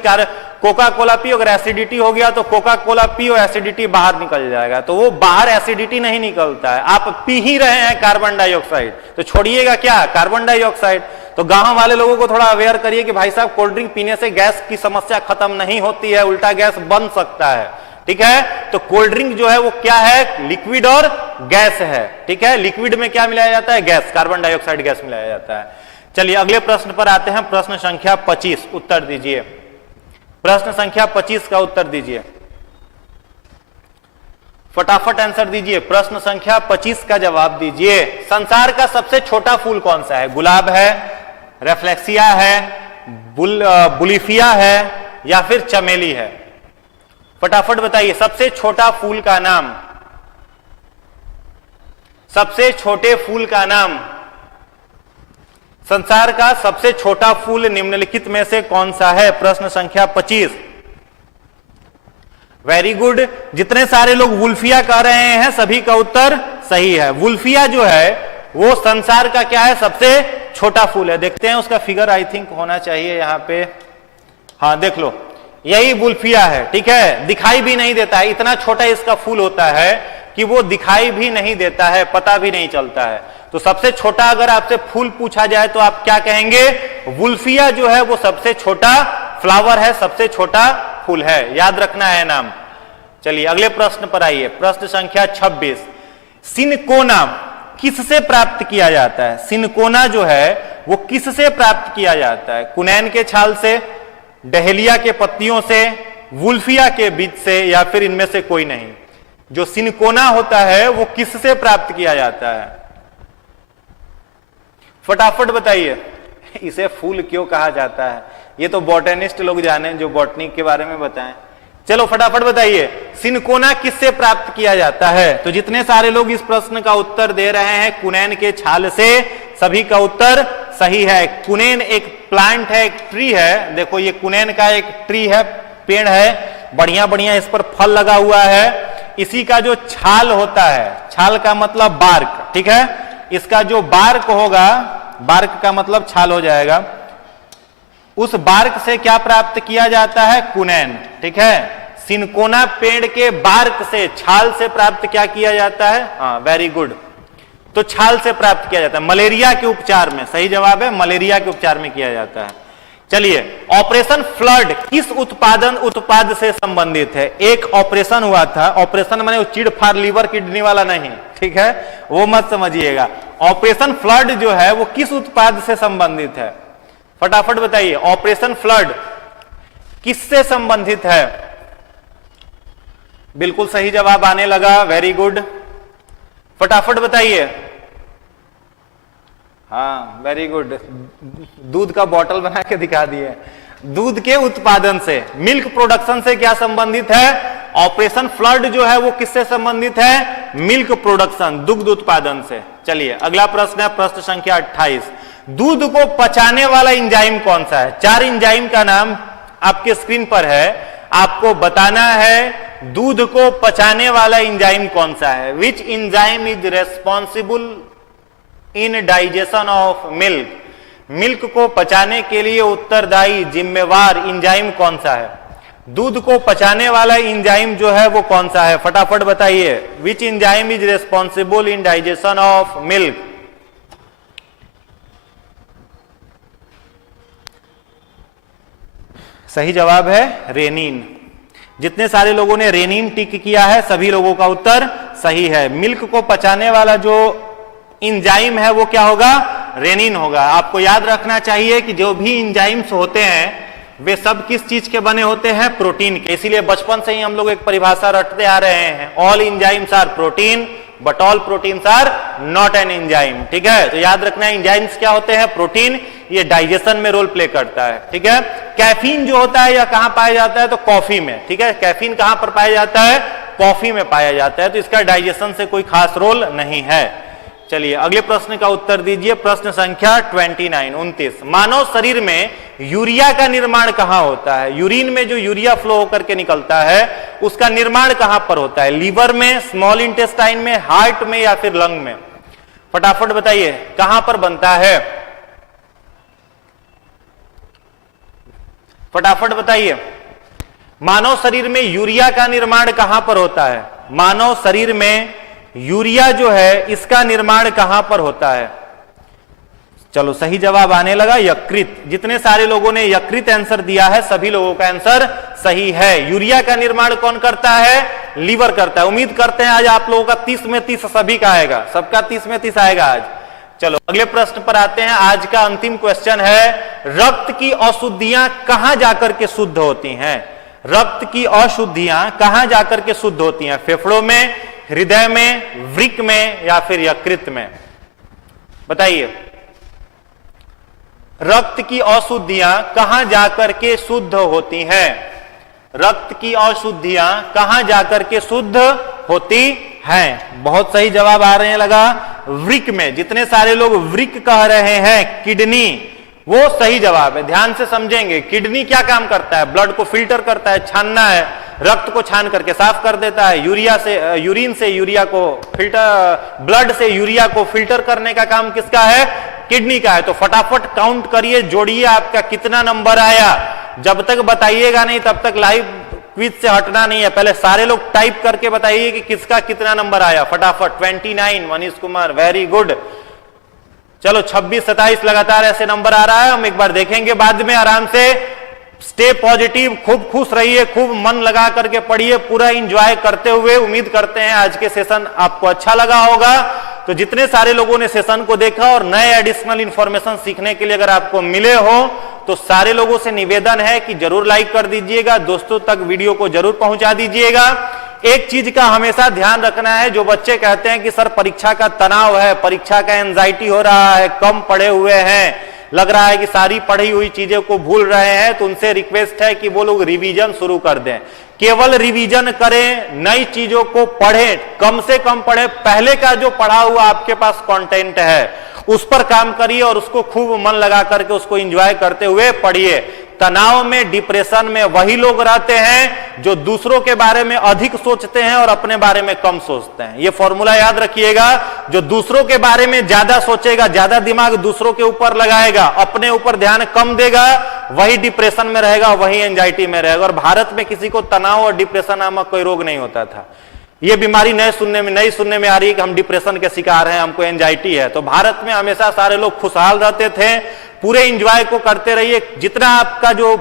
कोका कोला पियो, अगर एसिडिटी हो गया तो कोका कोला पियो, एसिडिटी बाहर निकल जाएगा। तो वो बाहर एसिडिटी नहीं निकलता है, आप पी ही रहे हैं कार्बन डाइऑक्साइड, तो छोड़िएगा क्या, कार्बन डाइऑक्साइड। तो गांव वाले लोगों को थोड़ा अवेयर करिए कि भाई साहब कोल्ड ड्रिंक पीने से गैस की समस्या खत्म नहीं होती है, उल्टा गैस बन सकता है, ठीक है। तो कोल्ड ड्रिंक जो है वो क्या है, लिक्विड और गैस है, ठीक है। लिक्विड में क्या मिलाया जाता है, गैस, कार्बन डाइऑक्साइड गैस मिलाया जाता है। चलिए अगले प्रश्न पर आते हैं, प्रश्न संख्या 25, उत्तर दीजिए। प्रश्न संख्या 25 का उत्तर दीजिए, फटाफट आंसर दीजिए। प्रश्न संख्या 25 का जवाब दीजिए। संसार का सबसे छोटा फूल कौन सा है, गुलाब है, रेफ्लेक्सिया है, बुलिफिया है या फिर चमेली है, फटाफट बताइए। सबसे छोटा फूल का नाम, सबसे छोटे फूल का नाम। संसार का सबसे छोटा फूल निम्नलिखित में से कौन सा है, प्रश्न संख्या 25। वेरी गुड, जितने सारे लोग वुल्फिया कह रहे हैं सभी का उत्तर सही है। वुल्फिया जो है वो संसार का क्या है, सबसे छोटा फूल है। देखते हैं उसका फिगर, आई थिंक होना चाहिए यहां पे, हाँ देख लो, यही वुल्फिया है, ठीक है। दिखाई भी नहीं देता है, इतना छोटा इसका फूल होता है कि वो दिखाई भी नहीं देता है, पता भी नहीं चलता है। तो सबसे छोटा अगर आपसे फूल पूछा जाए तो आप क्या कहेंगे, वुल्फिया जो है वो सबसे छोटा फ्लावर है, सबसे छोटा फूल है, याद रखना है नाम। चलिए अगले प्रश्न पर आइए, प्रश्न संख्या 26। सिनकोना किससे प्राप्त किया जाता है, सिनकोना जो है वो किससे प्राप्त किया जाता है, कुनैन के छाल से, डहेलिया के पत्तियों से, वुल्फिया के बीज से या फिर इनमें से कोई नहीं। जो सिनकोना होता है वो किससे प्राप्त किया जाता है, फटाफट बताइए। इसे फूल क्यों कहा जाता है, ये तो बॉटनिस्ट लोग जाने जो बॉटनी के बारे में बताएं। चलो फटाफट बताइए, सिनकोना किससे प्राप्त किया जाता है। तो जितने सारे लोग इस प्रश्न का उत्तर दे रहे हैं कुनैन के छाल से, सभी का उत्तर सही है। कुनैन एक प्लांट है, एक ट्री है, देखो ये कुनैन का एक ट्री है, पेड़ है, बढ़िया बढ़िया इस पर फल लगा हुआ है। इसी का जो छाल होता है, छाल का मतलब बार्क, ठीक है, इसका जो बार्क होगा, बार्क का मतलब छाल हो जाएगा, उस बार्क से क्या प्राप्त किया जाता है? कुनैन, ठीक है। सिनकोना पेड़ के बार्क से, छाल से प्राप्त क्या किया जाता है? हाँ, वेरी गुड, तो छाल से प्राप्त किया जाता है मलेरिया के उपचार में। सही जवाब है, मलेरिया के उपचार में किया जाता है। चलिए, ऑपरेशन फ्लड किस उत्पाद से संबंधित है? एक ऑपरेशन हुआ था, ऑपरेशन माने चिड़ फाड़ लीवर किडनी वाला नहीं, ठीक है, वो मत समझिएगा। ऑपरेशन फ्लड जो है वो किस उत्पाद से संबंधित है? फटाफट बताइए, ऑपरेशन फ्लड किससे संबंधित है? बिल्कुल सही जवाब आने लगा, वेरी गुड, फटाफट बताइए। हाँ, वेरी गुड, दूध का बॉटल बना के दिखा दिए। दूध के उत्पादन से, मिल्क प्रोडक्शन से क्या संबंधित है? ऑपरेशन फ्लड जो है वो किससे संबंधित है? मिल्क प्रोडक्शन, दुग्ध उत्पादन से। चलिए, अगला प्रश्न है प्रश्न संख्या 28। दूध को पचाने वाला एंजाइम कौन सा है? 4 एंजाइम का नाम आपके स्क्रीन पर है, आपको बताना है दूध को पचाने वाला एंजाइम कौन सा है। Which enzyme is responsible in digestion of milk? Milk को पचाने के लिए उत्तरदायी जिम्मेवार एंजाइम कौन सा है? दूध को पचाने वाला एंजाइम जो है वो कौन सा है? फटाफट बताइए, which enzyme is responsible in digestion of milk? सही जवाब है रेनिन। जितने सारे लोगों ने रेनिन टिक किया है सभी लोगों का उत्तर सही है। मिल्क को पचाने वाला जो एंजाइम है वो क्या होगा? रेनिन होगा। आपको याद रखना चाहिए कि जो भी एंजाइम्स होते हैं वे सब किस चीज के बने होते हैं? प्रोटीन के। इसीलिए बचपन से ही हम लोग एक परिभाषा रटते आ रहे हैं, all enzymes are protein but all proteins are not an enzyme, ठीक है। तो याद रखना, एंजाइम्स क्या होते हैं? प्रोटीन, ये डाइजेशन में रोल प्ले करता है, ठीक है। कैफीन जो होता है या कहां पाया जाता है? तो कॉफी में, ठीक है। कैफीन कहां पर पाया जाता है? कॉफी में पाया जाता है, तो इसका डाइजेशन से कोई खास रोल नहीं है। चलिए, अगले प्रश्न का उत्तर दीजिए, प्रश्न संख्या 29। मानव शरीर में यूरिया का निर्माण कहां होता है? यूरिन में जो यूरिया फ्लो होकर के निकलता है उसका निर्माण कहां पर होता है? लीवर में, स्मॉल इंटेस्टाइन में, हार्ट में या फिर लंग में? फटाफट बताइए, कहां पर बनता है? फटाफट बताइए, मानव शरीर में यूरिया का निर्माण कहां पर होता है? मानव शरीर में यूरिया जो है इसका निर्माण कहां पर होता है? चलो, सही जवाब आने लगा यकृत। जितने सारे लोगों ने यकृत आंसर दिया है सभी लोगों का आंसर सही है। यूरिया का निर्माण कौन करता है? लीवर करता है। उम्मीद करते हैं आज आप लोगों का 30 में 30 सभी का आएगा, सबका 30 में 30 आएगा आज। चलो, अगले प्रश्न पर आते हैं। आज का अंतिम क्वेश्चन है, रक्त की अशुद्धियां कहां जाकर के शुद्ध होती हैं? रक्त की अशुद्धियां कहां जाकर के शुद्ध होती हैं? फेफड़ों में, हृदय में, वृक्क में या फिर यकृत में? बताइए, रक्त की अशुद्धियां कहां जाकर के शुद्ध होती हैं? रक्त की अशुद्धियां कहां जाकर के शुद्ध होती हैं? बहुत सही जवाब आ रहे हैं लगा, वृक्क में। जितने सारे लोग वृक्क कह रहे हैं, किडनी, वो सही जवाब है। ध्यान से समझेंगे, किडनी क्या काम करता है? ब्लड को फिल्टर करता है, छानना है, रक्त को छान करके साफ कर देता है। यूरिन से यूरिया को फिल्टर, ब्लड से यूरिया को फिल्टर करने का काम किसका है? किडनी का है। तो फटाफट काउंट करिए, जोड़िए, आपका कितना नंबर आया। जब तक बताइएगा नहीं तब तक लाइव क्विज से हटना नहीं है। पहले सारे लोग टाइप करके बताइए कि किसका कितना नंबर आया। फटाफट 29 मनीष कुमार, वेरी गुड। चलो, 26, 27 लगातार ऐसे नंबर आ रहा है, हम एक बार देखेंगे बाद में आराम से। स्टे पॉजिटिव, खूब खुश रहिए, खूब मन लगा करके पढ़िए, पूरा एंजॉय करते हुए। उम्मीद करते हैं आज के सेशन आपको अच्छा लगा होगा। तो जितने सारे लोगों ने सेशन को देखा और नए एडिशनल इंफॉर्मेशन सीखने के लिए अगर आपको मिले हो तो सारे लोगों से निवेदन है कि जरूर लाइक कर दीजिएगा, दोस्तों तक वीडियो को जरूर पहुंचा दीजिएगा। एक चीज का हमेशा ध्यान रखना है, जो बच्चे कहते हैं कि सर परीक्षा का तनाव है, परीक्षा का एंजाइटी हो रहा है, कम पढ़े हुए हैं, लग रहा है कि सारी पढ़ी हुई चीजें को भूल रहे हैं, तो उनसे रिक्वेस्ट है कि वो लोग रिवीजन शुरू कर दें। केवल रिवीजन करें, नई चीजों को पढ़ें, कम से कम पढ़ें। पहले का जो पढ़ा हुआ आपके पास कंटेंट है उस पर काम करिए और उसको खूब मन लगा करके उसको एंजॉय करते हुए पढ़िए। तनाव में, डिप्रेशन में वही लोग रहते हैं जो दूसरों के बारे में अधिक सोचते हैं और अपने बारे में कम सोचते हैं। यह फॉर्मूला याद रखिएगा, जो दूसरों के बारे में ज्यादा सोचेगा, ज्यादा दिमाग दूसरों के ऊपर लगाएगा, अपने ऊपर ध्यान कम देगा, वही डिप्रेशन में रहेगा, वही एंजाइटी में रहेगा। और भारत में किसी को तनाव और डिप्रेशन नामक कोई रोग नहीं होता था। यह बीमारी नई सुनने में आ रही है कि हम डिप्रेशन के शिकार हैं, हमको एंजाइटी है। तो भारत में हमेशा सारे लोग खुशहाल रहते थे। पूरे एंजॉय को करते रहिए। जितना आपका जो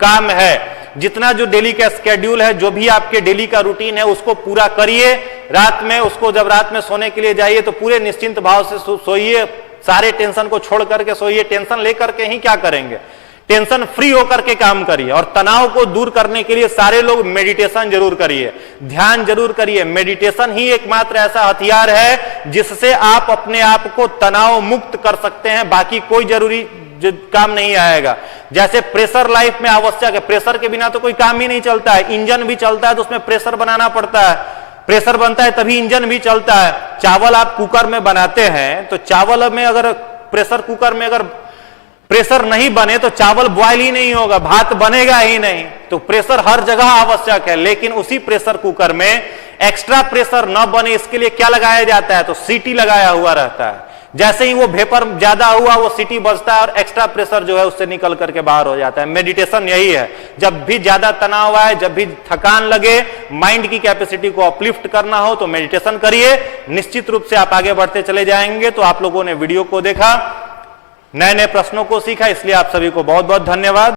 काम है, जितना जो डेली का स्केड्यूल है, जो भी आपके डेली का रूटीन है, उसको पूरा करिए। रात में उसको, जब रात में सोने के लिए जाइए तो पूरे निश्चिंत भाव से सोइए। सारे टेंशन को छोड़ करके सोइए। टेंशन लेकर के ही क्या करेंगे, टेंशन फ्री होकर के काम करिए। और तनाव को दूर करने के लिए सारे लोग मेडिटेशन जरूर करिए, ध्यान जरूर करिए। मेडिटेशन ही एकमात्र ऐसा हथियार है जिससे आप अपने आप को तनाव मुक्त कर सकते हैं। बाकी कोई जरूरी काम नहीं आएगा। जैसे प्रेशर लाइफ में आवश्यक है, प्रेशर के बिना तो कोई काम ही नहीं चलता है। इंजन भी चलता है तो उसमें प्रेशर बनाना पड़ता है, प्रेशर बनता है तभी इंजन भी चलता है। चावल आप कुकर में बनाते हैं तो चावल में अगर प्रेशर कुकर में अगर प्रेशर नहीं बने तो चावल बॉयल ही नहीं होगा, भात बनेगा ही नहीं। तो प्रेशर हर जगह आवश्यक है, लेकिन उसी प्रेशर कुकर में एक्स्ट्रा प्रेशर न बने इसके लिए क्या लगाया जाता है, तो सीटी लगाया हुआ रहता है। जैसे ही वो वेपर ज्यादा हुआ वो सीटी बजता है और एक्स्ट्रा प्रेशर जो है उससे निकल करके बाहर हो जाता है। मेडिटेशन यही है। जब भी ज्यादा तनाव आए, जब भी थकान लगे, माइंड की कैपेसिटी को अपलिफ्ट करना हो तो मेडिटेशन करिए। निश्चित रूप से आप आगे बढ़ते चले जाएंगे। तो आप लोगों ने वीडियो को देखा, नए नए प्रश्नों को सीखा, इसलिए आप सभी को बहुत बहुत धन्यवाद।